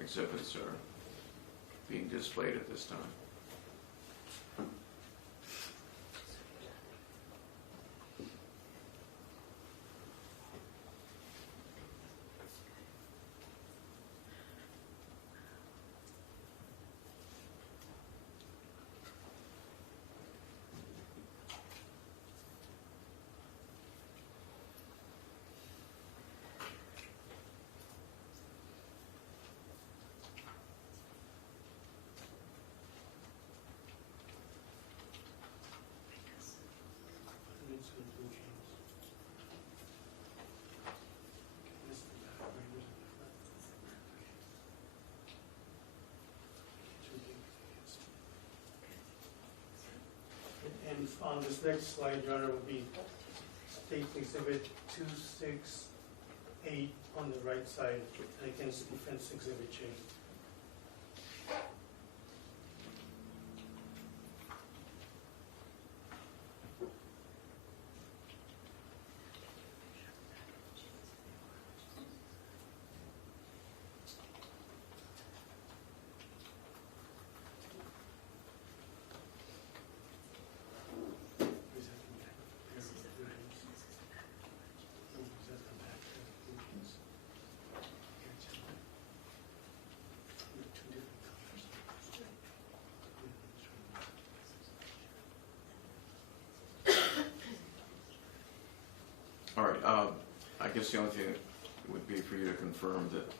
exhibits are being displayed at this time. And then some blue jeans. Okay, this is the back, right, where's the front? Too big, I guess. And on this next slide, Your Honor, will be State Exhibit 268 on the right side against Defense Exhibit J. Is that the back? Pair of blue jeans? No, is that the back pair of blue jeans? Here it's in there. They're two different colors. All right, I guess the only thing would be for you to confirm that,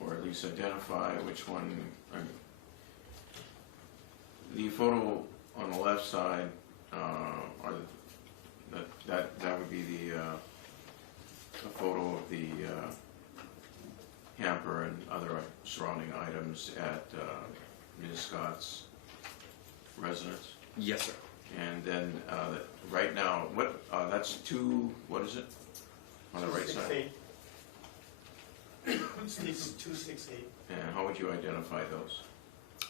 or at least identify which one, the photo on the left side, that would be the photo of the hamper and other surrounding items at Ms. Scott's residence. Yes, sir. And then, right now, that's what is it? On the right side? 268. State's 268. And how would you identify those?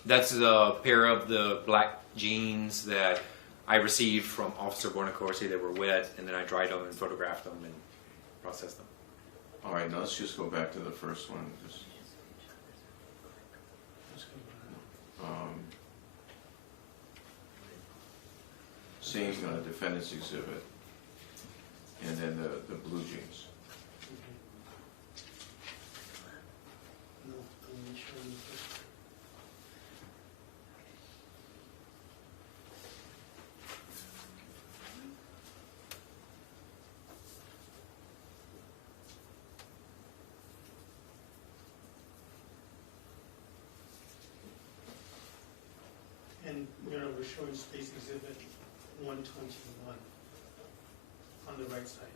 That's a pair of the black jeans that I received from Officer Bonacorsi. They were wet, and then I dried them and photographed them and processed them. All right, now let's just go back to the first one. That's good. Seeing defendant's exhibit, and then the blue jeans. No, I'm not sure on the first. And, you know, we're showing State's Exhibit 121 on the right side.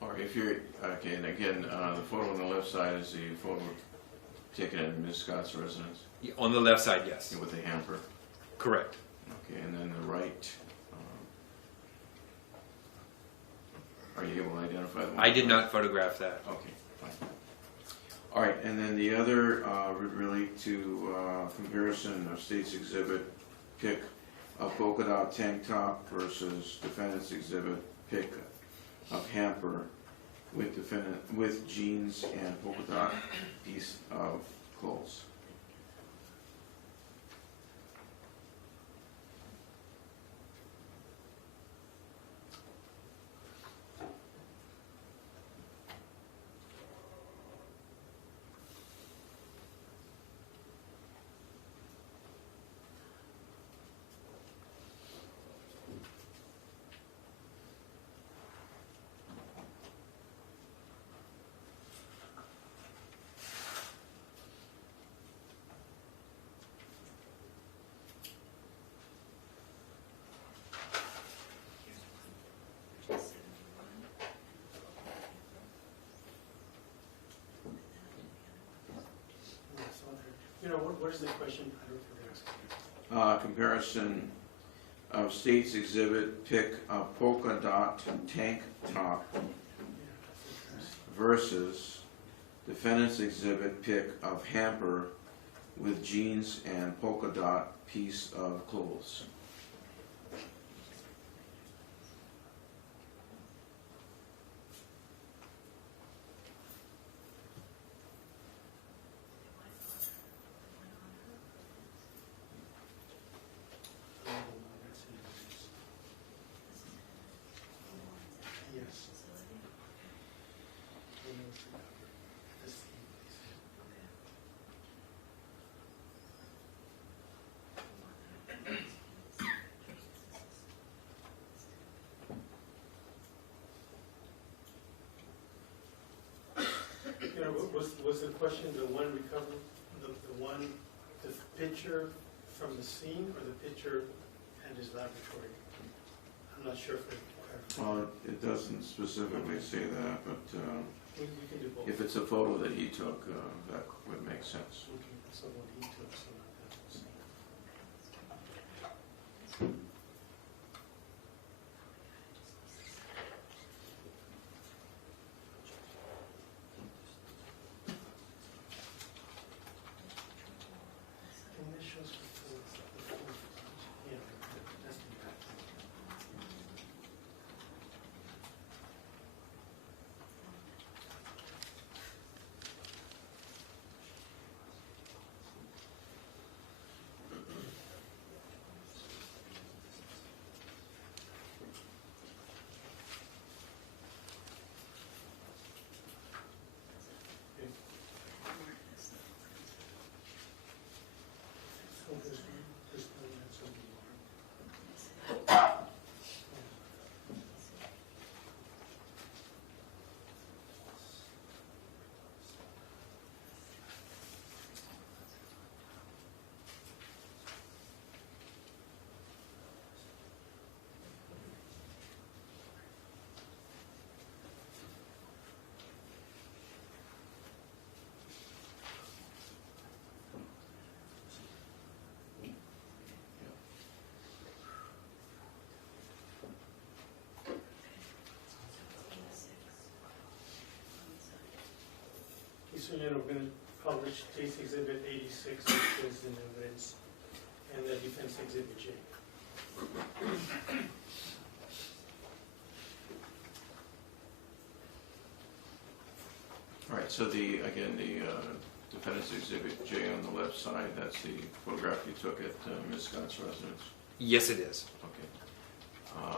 Or if you're, okay, and again, the photo on the left side is the photo taken at Ms. Scott's residence On the left side, yes. with the hamper. Correct. Okay, and then the right, are you able to identify the one? I did not photograph that. Okay, fine. All right, and then the other would relate to comparison of State's Exhibit pick of polka dot tank top versus defendant's exhibit pick of hamper with jeans and polka dot piece of clothes. You know, what is the question? I don't think I asked. Comparison of State's Exhibit pick of polka dot tank top versus defendant's exhibit pick of hamper with jeans and polka dot piece of clothes. Yes. You know, was the question the one recovered, the picture from the scene or the picture at his laboratory? I'm not sure if it clarified. It doesn't specifically say that, but We can do both. if it's a photo that he took, that would make sense. Okay, so what he took, so that's the same. Can this show us the full, yeah, that's the back. So this one, that's something more. So, you know, we're going to publish case exhibit 86, which is in evidence, and the defense exhibit J. All right, so again, the defendant's exhibit J on the left side, that's the photograph you took at Ms. Scott's residence. Yes, it is. Okay.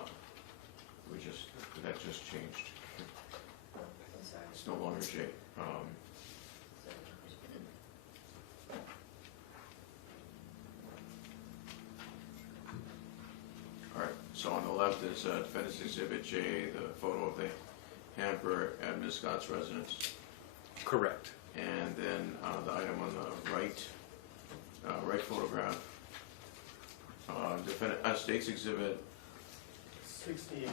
That just changed. I'm sorry. It's no longer J. All right, so on the left is defendant's exhibit J, the photo of the hamper at Ms. Scott's residence. Correct. And then the item on the right, right photograph, defendant, State's Exhibit, 68,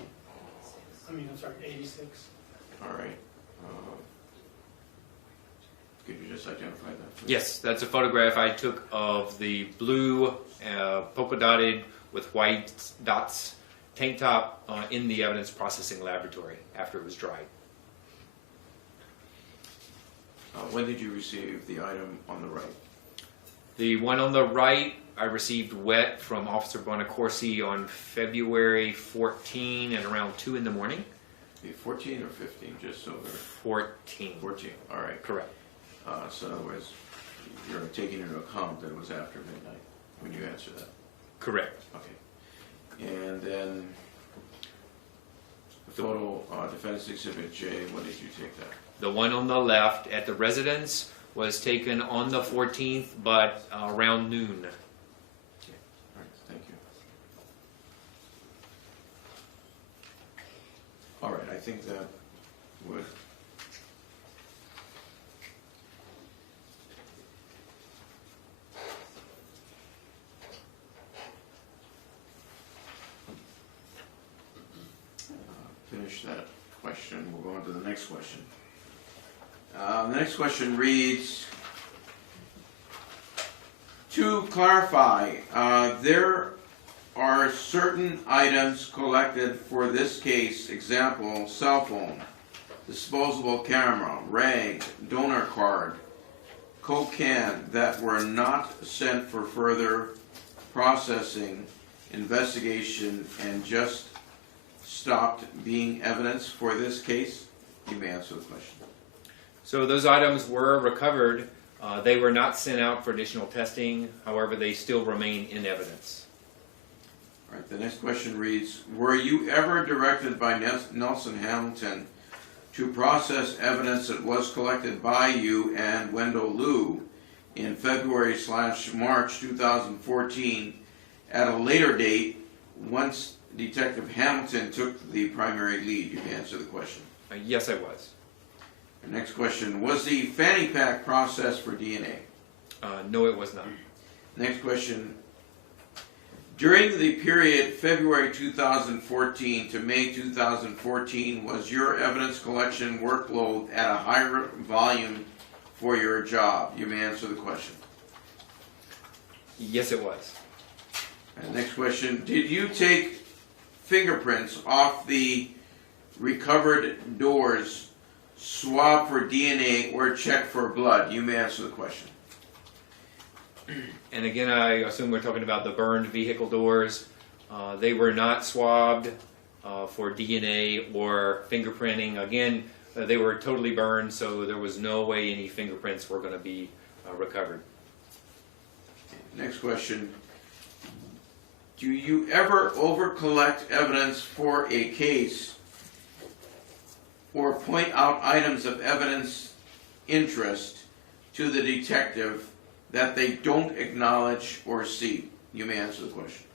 I'm sorry, 86. all right. Could you just identify that, please? Yes, that's a photograph I took of the blue polka dotted with white dots tank top in the evidence processing laboratory after it was dried. When did you receive the item on the right? The one on the right, I received wet from Officer Bonacorsi on February 14 at around 2 in the morning. 14 or 15, just so we're... 14. 14, all right. Correct. So in other words, you're taking into account that it was after midnight when you answer that. Correct. Okay. And then the photo, Defense Exhibit J, when did you take that? The one on the left at the residence was taken on the 14th, but around noon. Okay. All right, thank you. All right, I think that would... finish that question. We'll go on to the next question. The next question reads, to clarify, there are certain items collected for this case, example, cell phone, disposable camera, rag, donor card, Coke can, that were not sent for further processing, investigation, and just stopped being evidence for this case? You may answer the question. So those items were recovered. They were not sent out for additional testing. However, they still remain in evidence. All right, the next question reads, were you ever directed by Nelson Hamilton to process evidence that was collected by you and Wendell Liu in February/March 2014 at a later date once Detective Hamilton took the primary lead? You can answer the question. Yes, I was. The next question, was the fanny pack processed for DNA? No, it was not. Next question, during the period February 2014 to May 2014, was your evidence collection workload at a higher volume for your job? You may answer the question. Yes, it was. And next question, did you take fingerprints off the recovered doors, swab for DNA, or check for blood? You may answer the question. And again, I assume we're talking about the burned vehicle doors. They were not swabbed for DNA or fingerprinting. Again, they were totally burned, so there was no way any fingerprints were going to be recovered. Next question. Do you ever over-collect evidence for a case or point out items of evidence interest to the detective that they don't acknowledge or see? You may answer the question.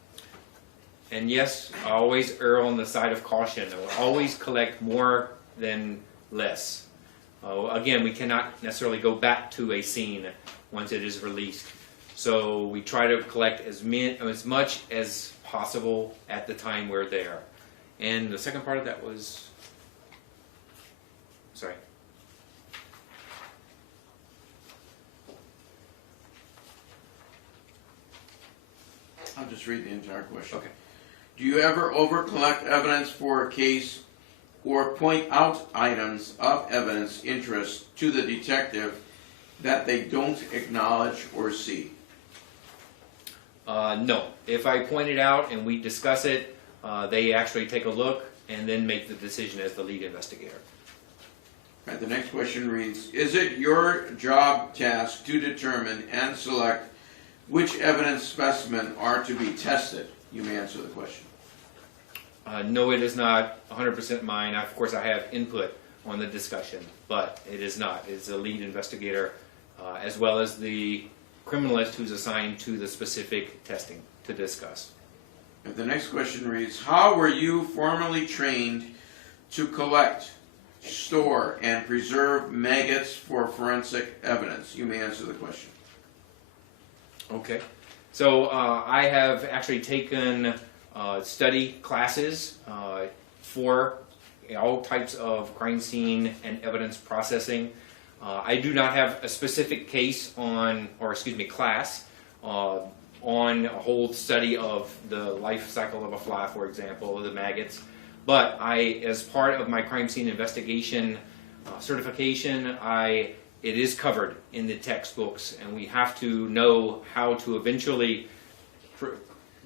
And yes, I always err on the side of caution. I will always collect more than less. Again, we cannot necessarily go back to a scene once it is released. So we try to collect as much as possible at the time we're there. And the second part of that was, sorry. I'll just read the entire question. Okay. Do you ever over-collect evidence for a case or point out items of evidence interest to the detective that they don't acknowledge or see? No. If I point it out and we discuss it, they actually take a look and then make the decision as the lead investigator. All right, the next question reads, is it your job task to determine and select which evidence specimen are to be tested? You may answer the question. No, it is not 100% mine. Of course, I have input on the discussion, but it is not. It's the lead investigator as well as the criminalist who's assigned to the specific testing to discuss. And the next question reads, how were you formally trained to collect store, and preserve maggots for forensic evidence? You may answer the question. Okay. So I have actually taken study classes for all types of crime scene and evidence processing. I do not have a specific case on, or excuse me, class on a whole study of the life cycle of a fly, for example, or the maggots. But I, as part of my crime scene investigation certification, it is covered in the textbooks, and we have to know how to eventually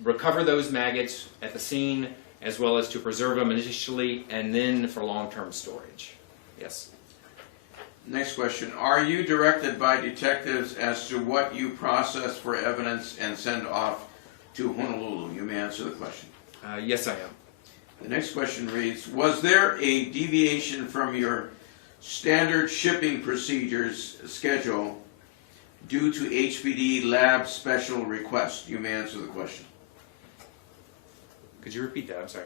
recover those maggots at the scene, as well as to preserve them initially and then for long-term storage. Yes. Next question. Are you directed by detectives as to what you process for evidence and send off to Honolulu? You may answer the question. Yes, I am. The next question reads, was there a deviation from your standard shipping procedures schedule due to HPD lab special request? You may answer the question. Could you repeat that? I'm sorry.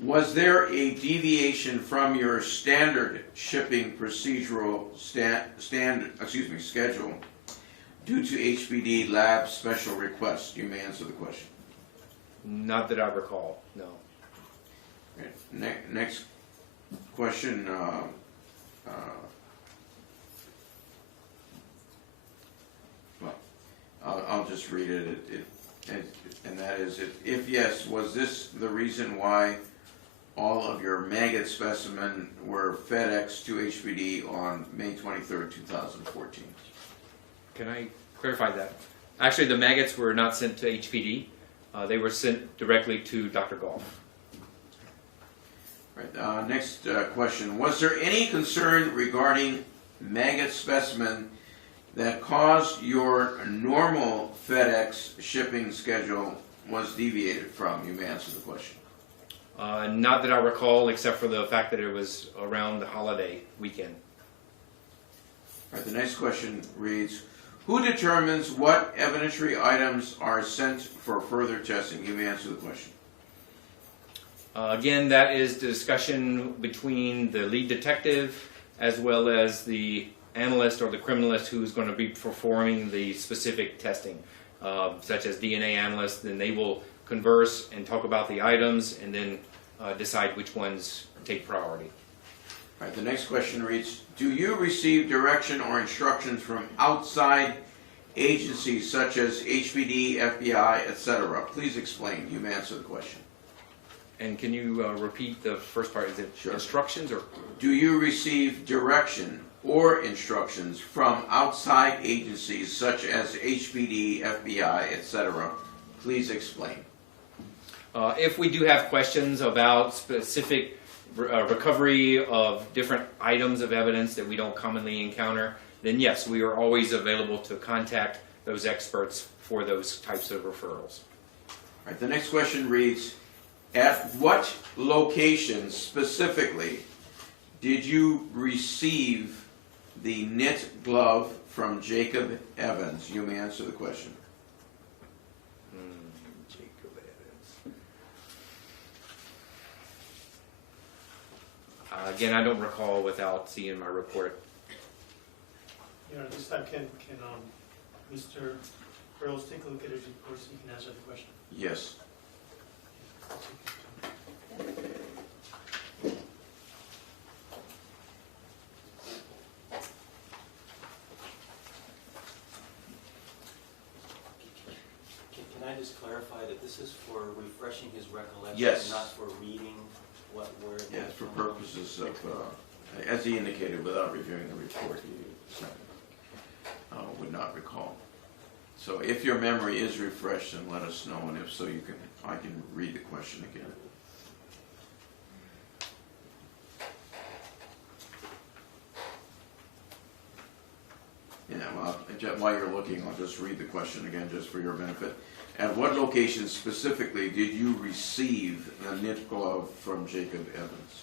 Was there a deviation from your standard shipping procedural schedule due to HPD lab special request? You may answer the question. Not that I recall, no. Okay. Next question. Well, I'll just read it. And that is, if yes, was this the reason why all of your maggot specimen were FedEx to HPD on May 23rd, 2014? Can I clarify that? Actually, the maggots were not sent to HPD. They were sent directly to Dr. Golf. Right, next question. Was there any concern regarding maggot specimen that caused your normal FedEx shipping schedule was deviated from? You may answer the question. Not that I recall, except for the fact that it was around the holiday weekend. All right, the next question reads, who determines what evidentiary items are sent for further testing? You may answer the question. Again, that is the discussion between the lead detective as well as the analyst or the criminalist who's going to be performing the specific testing, such as DNA analysts. Then they will converse and talk about the items and then decide which ones take priority. All right, the next question reads, do you receive direction or instructions from outside agencies such as HPD, FBI, etc.? Please explain. You may answer the question. And can you repeat the first part? Is it Sure. instructions or? Do you receive direction or instructions from outside agencies such as HPD, FBI, etc.? Please explain. If we do have questions about specific recovery of different items of evidence that we don't commonly encounter, then yes, we are always available to contact those experts for those types of referrals. All right, the next question reads, at what location specifically did you receive the knit glove from Jacob Evans? You may answer the question. Jacob Evans. Again, I don't recall without seeing my report. This time can Mr. Burrows take a look at his report so he can answer the question? Yes. Can I just clarify that this is for refreshing his recollection? Yes. Not for reading what word? Yes, for purposes of, as he indicated, without reviewing the report, he would not recall. So if your memory is refreshed, then let us know, and if so, I can read the question again. Yeah, well, while you're looking, I'll just read the question again, just for your benefit. At what location specifically did you receive the knit glove from Jacob Evans?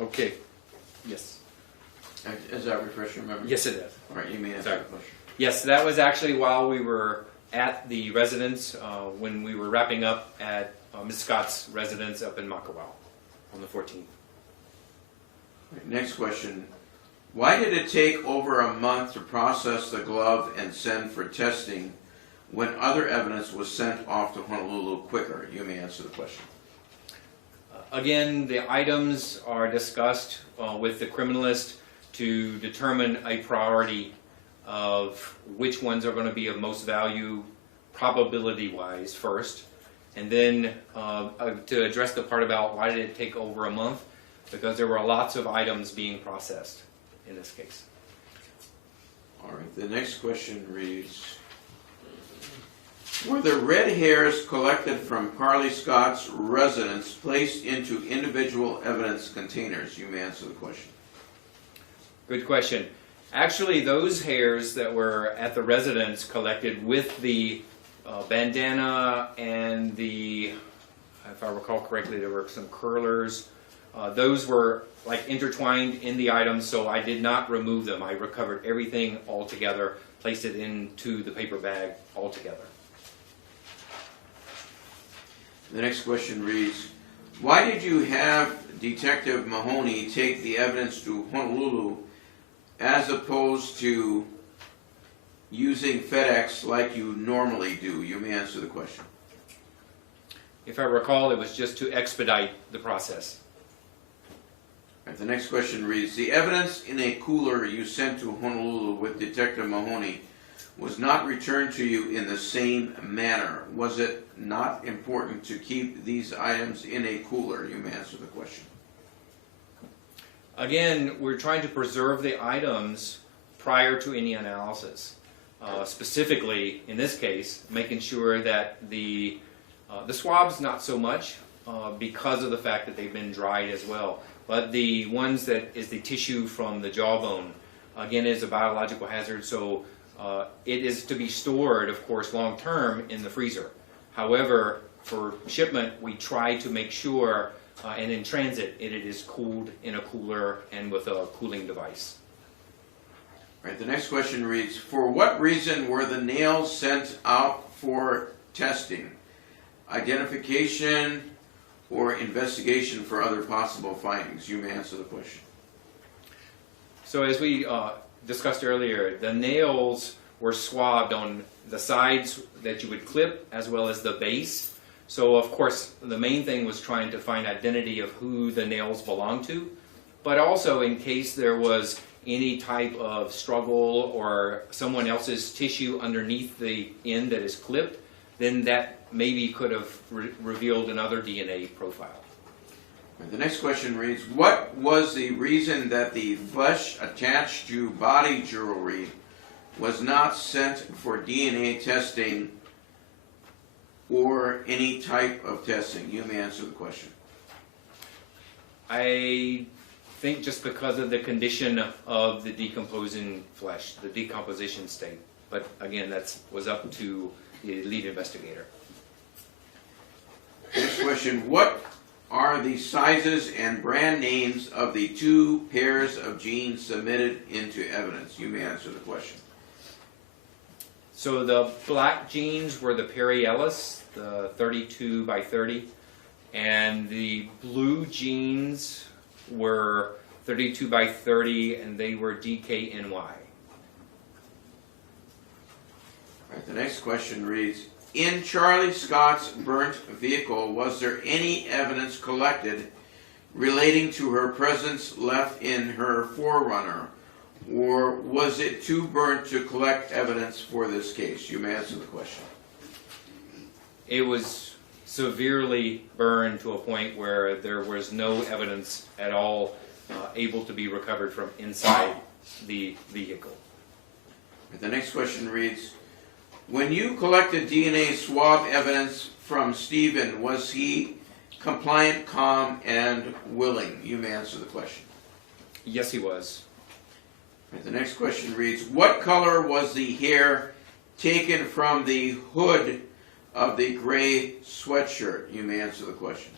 Okay. Yes. Does that refresh your memory? Yes, it does. All right, you may answer Sorry. the question. Yes, that was actually while we were at the residence, when we were wrapping up at Ms. Scott's residence up in Makawao on the 14th. All right, next question. Why did it take over a month to process the glove and send for testing when other evidence was sent off to Honolulu quicker? You may answer the question. Again, the items are discussed with the criminalist to determine a priority of which ones are going to be of most value probability-wise first, and then to address the part about why did it take over a month, because there were lots of items being processed in this case. All right, the next question reads, were the red hairs collected from Carly Scott's residence placed into individual evidence containers? You may answer the question. Good question. Actually, those hairs that were at the residence collected with the bandana and the, if I recall correctly, there were some curlers. Those were like intertwined in the items, so I did not remove them. I recovered everything all together, placed it into the paper bag all together. The next question reads, why did you have Detective Mahoney take the evidence to Honolulu as opposed to using FedEx like you normally do? You may answer the question. If I recall, it was just to expedite the process. All right, the next question reads, the evidence in a cooler you sent to Honolulu with Detective Mahoney was not returned to you in the same manner. Was it not important to keep these items in a cooler? You may answer the question. Again, we're trying to preserve the items prior to any analysis. Specifically, in this case, making sure that the swabs not so much because of the fact that they've been dried as well. But the ones that is the tissue from the jawbone, again, is a biological hazard, so it is to be stored, of course, long term in the freezer. However, for shipment, we try to make sure, and in transit, it is cooled in a cooler and with a cooling device. All right, the next question reads, for what reason were the nails sent out for testing? Identification or investigation for other possible findings? You may answer the question. So as we discussed earlier, the nails were swabbed on the sides that you would clip as well as the base. So of course the main thing was trying to find identity of who the nails belonged to, but also in case there was any type of struggle or someone else's tissue underneath the end that is clipped, then that maybe could have revealed another DNA profile. The next question reads, what was the reason that the flesh attached to body jewelry was not sent for DNA testing or any type of testing? You may answer the question. I think just because of the condition of the decomposing flesh, the decomposition state. But again, that was up to the lead investigator. Next question, what are the sizes and brand names of the 2 pairs of jeans submitted into evidence? You may answer the question. So the black jeans were the Perry Ellis, the 32 by 30, and the blue jeans were 32 by 30, and they were DKNY. All right, the next question reads, in Charlie Scott's burnt vehicle, was there any evidence collected relating to her presence left in her 4Runner, or was it too burnt to collect evidence for this case? You may answer the question. It was severely burned to a point where there was no evidence at all able to be recovered from inside the vehicle. The next question reads, when you collected DNA swab evidence from Stephen, was he compliant, calm, and willing? You may answer the question. Yes, he was. The next question reads, what color was the hair taken from the hood of the gray sweatshirt? You may answer the question.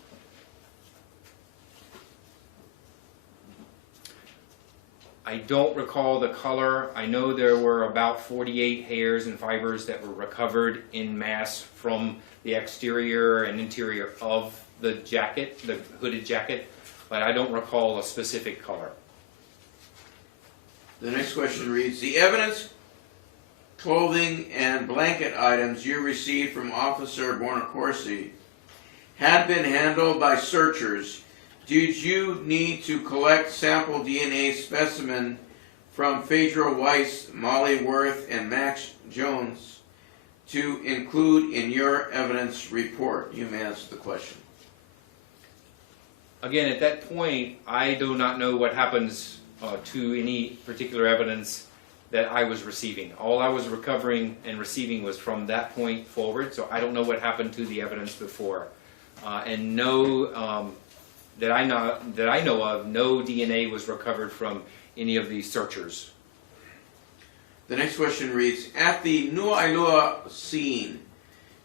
I don't recall the color. I know there were about 48 hairs and fibers that were recovered in mass from the exterior and interior of the jacket, the hooded jacket, but I don't recall a specific color. The next question reads, the evidence, clothing, and blanket items you received from Officer Bonacorsi had been handled by searchers. Did you need to collect sample DNA specimen from Phaedra Weiss, Molly Worth, and Max Jones to include in your evidence report? You may answer the question. Again, at that point, I do not know what happens to any particular evidence that I was receiving. All I was recovering and receiving was from that point forward, so I don't know what happened to the evidence before. And no, that I know of, no DNA was recovered from any of these searchers. The next question reads, at the Nuailua scene,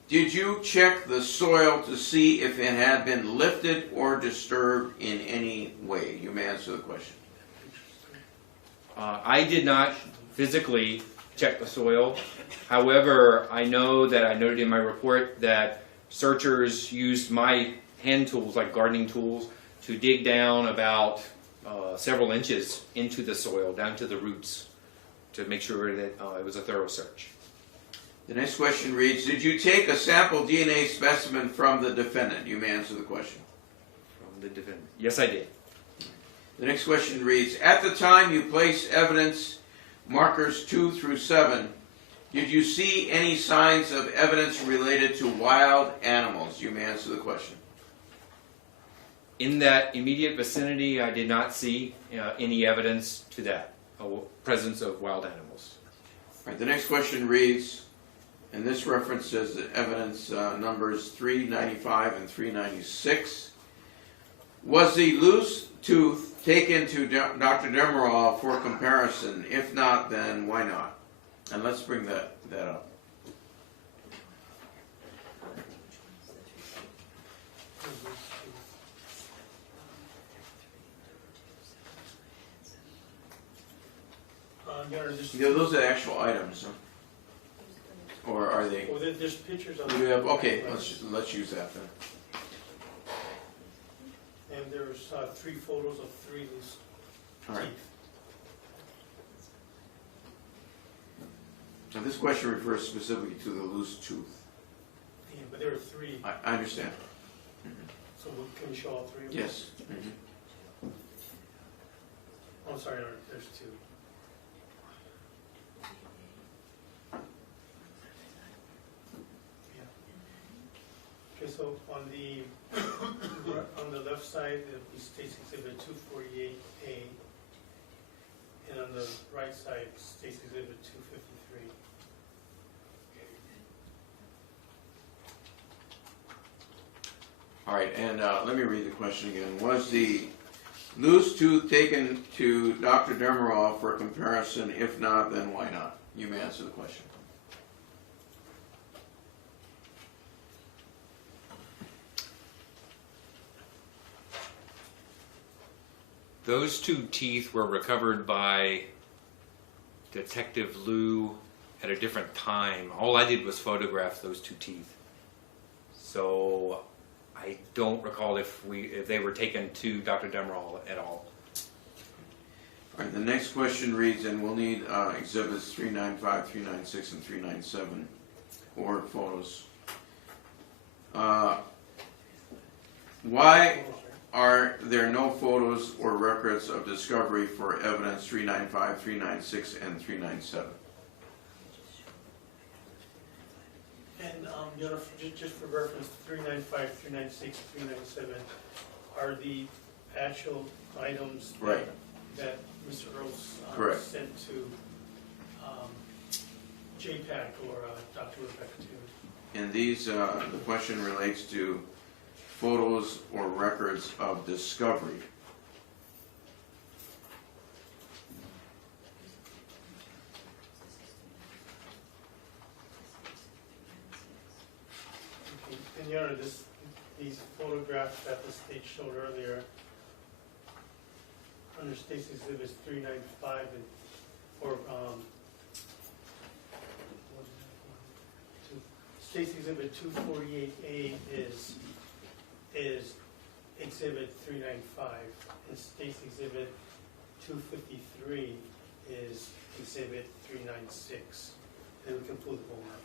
did you check the soil to see if it had been lifted or disturbed in any way? You may answer the question. I did not physically check the soil. However, I know that I noted in my report that searchers used my hand tools, like gardening tools, to dig down about several inches into the soil, down to the roots, to make sure that it was a thorough search. The next question reads, did you take a sample DNA specimen from the defendant? You may answer the question. From the defendant. Yes, I did. The next question reads, at the time you placed evidence markers 2 through 7, did you see any signs of evidence related to wild animals? You may answer the question. In that immediate vicinity, I did not see any evidence to that, presence of wild animals. All right, the next question reads, and this references the evidence numbers 395 and 396. Was the loose tooth taken to Dr. Demerol for comparison? If not, then why not? And let's bring that up. Yeah, those are the actual items, huh? Or are they? Well, there's pictures of. You have, okay, let's use that then. And there's 3 photos of 3 loose All right. teeth. Now this question refers specifically to the loose tooth. Yeah, but there are 3. I understand. So can we show all 3 of them? Yes. Oh, sorry, no, there's 2. Okay, so on the left side, it states Exhibit 248A, and on the right side, it states Exhibit 253. All right, and let me read the question again. Was the loose tooth taken to Dr. Demerol for comparison? If not, then why not? You may answer the question. Those 2 teeth were recovered by Detective Liu at a different time. All I did was photograph those 2 teeth. So I don't recall if they were taken to Dr. Demerol at all. All right, the next question reads, and we'll need exhibits 395, 396, and 397, or photos. Why are there no photos or records of discovery for evidence 395, 396, and 397? And just for reference, 395, 396, 397 are the actual items Right. that Mr. Earls Correct. sent to JPAC or Dr. Rebecca too. And these, the question relates to photos or records of discovery. Okay. And Your Honor, these photographs that the state showed earlier, under State's Exhibits 395 and, or, State's Exhibit 248A is Exhibit 395, and State's Exhibit 253 is Exhibit 396, and we can pull the bone out.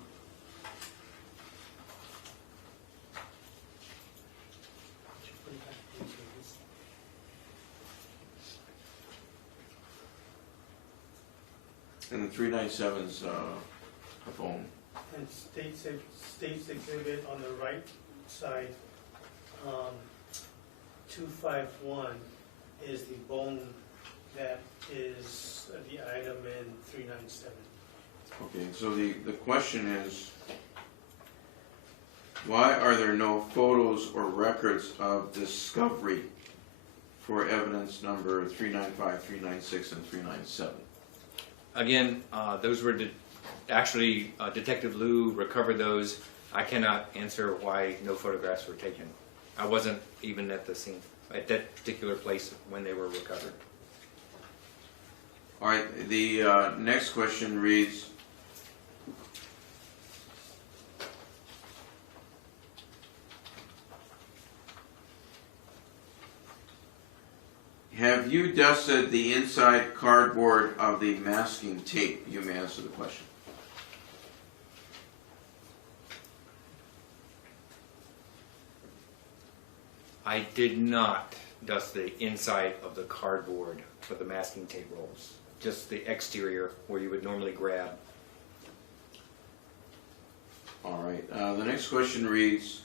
And the 397's a bone. And State's Exhibit on the right side, 251 is the bone that is the item in 397. Okay, so the question is, why are there no photos or records of discovery for evidence number 395, 396, and 397? Again, those were actually Detective Liu recovered those. I cannot answer why no photographs were taken. I wasn't even at the scene, at that particular place when they were recovered. All right, the next question reads, have you dusted the inside cardboard of the masking tape? You may answer the question. I did not dust the inside of the cardboard for the masking tape rolls, just the exterior where you would normally grab. All right, the next question reads,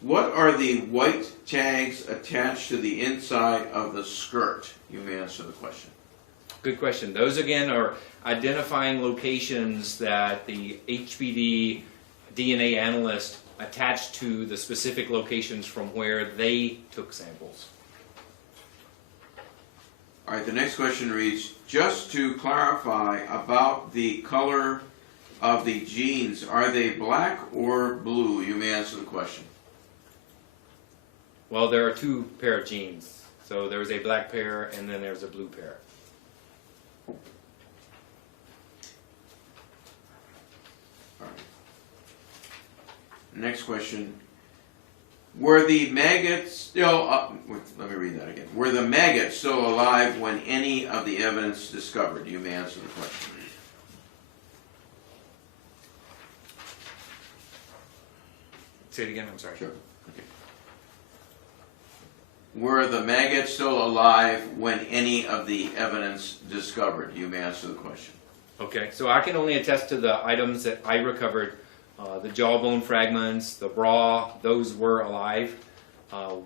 what are the white tags attached to the inside of the skirt? You may answer the question. Good question. Those again are identifying locations that the HPD DNA analyst attached to the specific locations from where they took samples. All right, the next question reads, just to clarify about the color of the jeans, are they black or blue? You may answer the question. Well, there are two pair of jeans. So there's a black pair and then there's a blue pair. All right. Next question. Were the maggots still let me read that again. Were the maggots still alive when any of the evidence discovered? You may answer the question. Say it again, I'm sorry. Sure. Okay. Were the maggots still alive when any of the evidence discovered? You may answer the question. Okay, so I can only attest to the items that I recovered. The jawbone fragments, the bra, those were alive.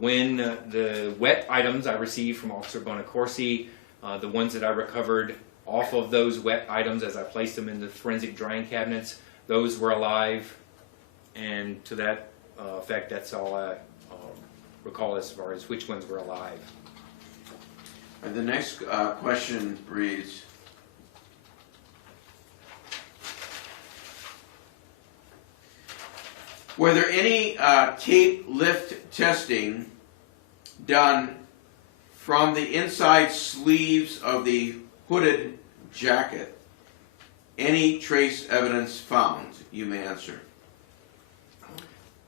When the wet items I received from Officer Bonacorsi, the ones that I recovered off of those wet items as I placed them in the forensic drying cabinets, those were alive. And to that effect, that's all I recall as far as which ones were alive. And the next question reads, were there any tape lift testing done from the inside sleeves of the hooded jacket? Any trace evidence found? You may answer.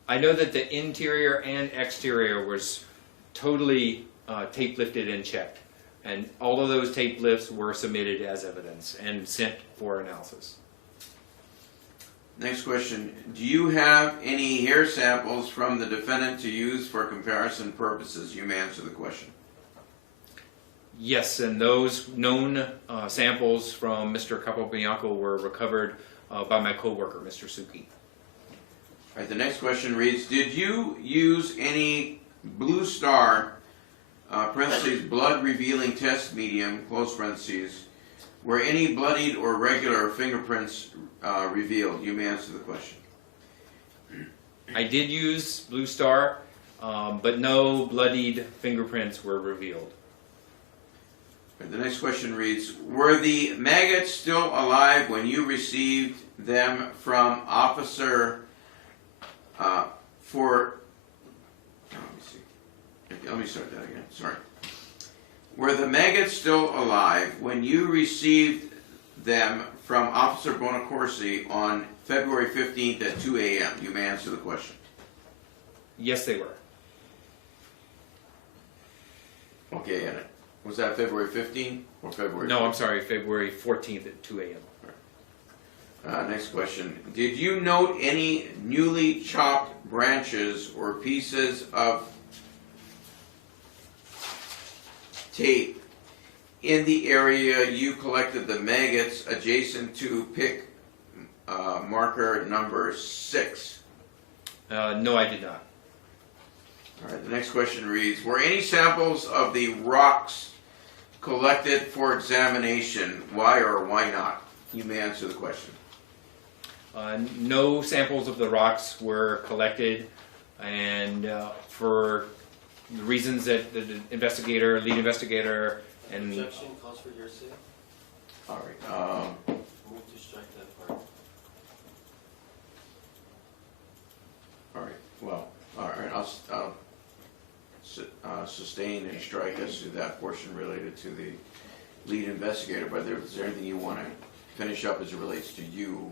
I know that the interior and exterior was totally tape lifted and checked. And all of those tape lifts were submitted as evidence and sent for analysis. Next question. Do you have any hair samples from the defendant to use for comparison purposes? You may answer the question. Yes, and those known samples from Mr. Capobianco were recovered by my coworker, Mr. Suki. All right, the next question reads, did you use any Blue Star, parentheses, blood revealing test medium, close parentheses, were any bloodied or regular fingerprints revealed? You may answer the question. I did use Blue Star, but no bloodied fingerprints were revealed. The next question reads, were the maggots still alive when you received them from Officer let me start that again, sorry. Were the maggots still alive when you received them from Officer Bonacorsi on February 15th at 2 a.m.? You may answer the question. Yes, they were. Okay, and was that February 15th or February? No, I'm sorry, February 14th at 2 a.m. Next question. Did you note any newly chopped branches or pieces of tape in the area you collected the maggots adjacent to pick marker number 6? No, I did not. All right, the next question reads, were any samples of the rocks collected for examination? Why or why not? You may answer the question. No samples of the rocks were collected, and for the reasons that the lead investigator, and Objection calls for hearsay. All right. Move to strike that part. All right. Well, all right. I'll sustain and strike as to that portion related to the lead investigator. But is there anything you want to finish up as it relates to you?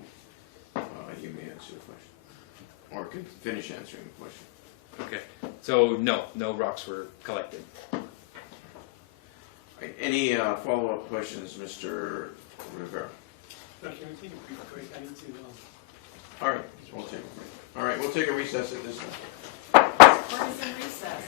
You may answer the question, or can finish answering the question. okay. So no rocks were collected. All right. Any follow-up questions, Mr. Rivera? Can we take a brief break? I need to, All right. We'll take a break. All right. We'll take a recess at this time. Court is in recess.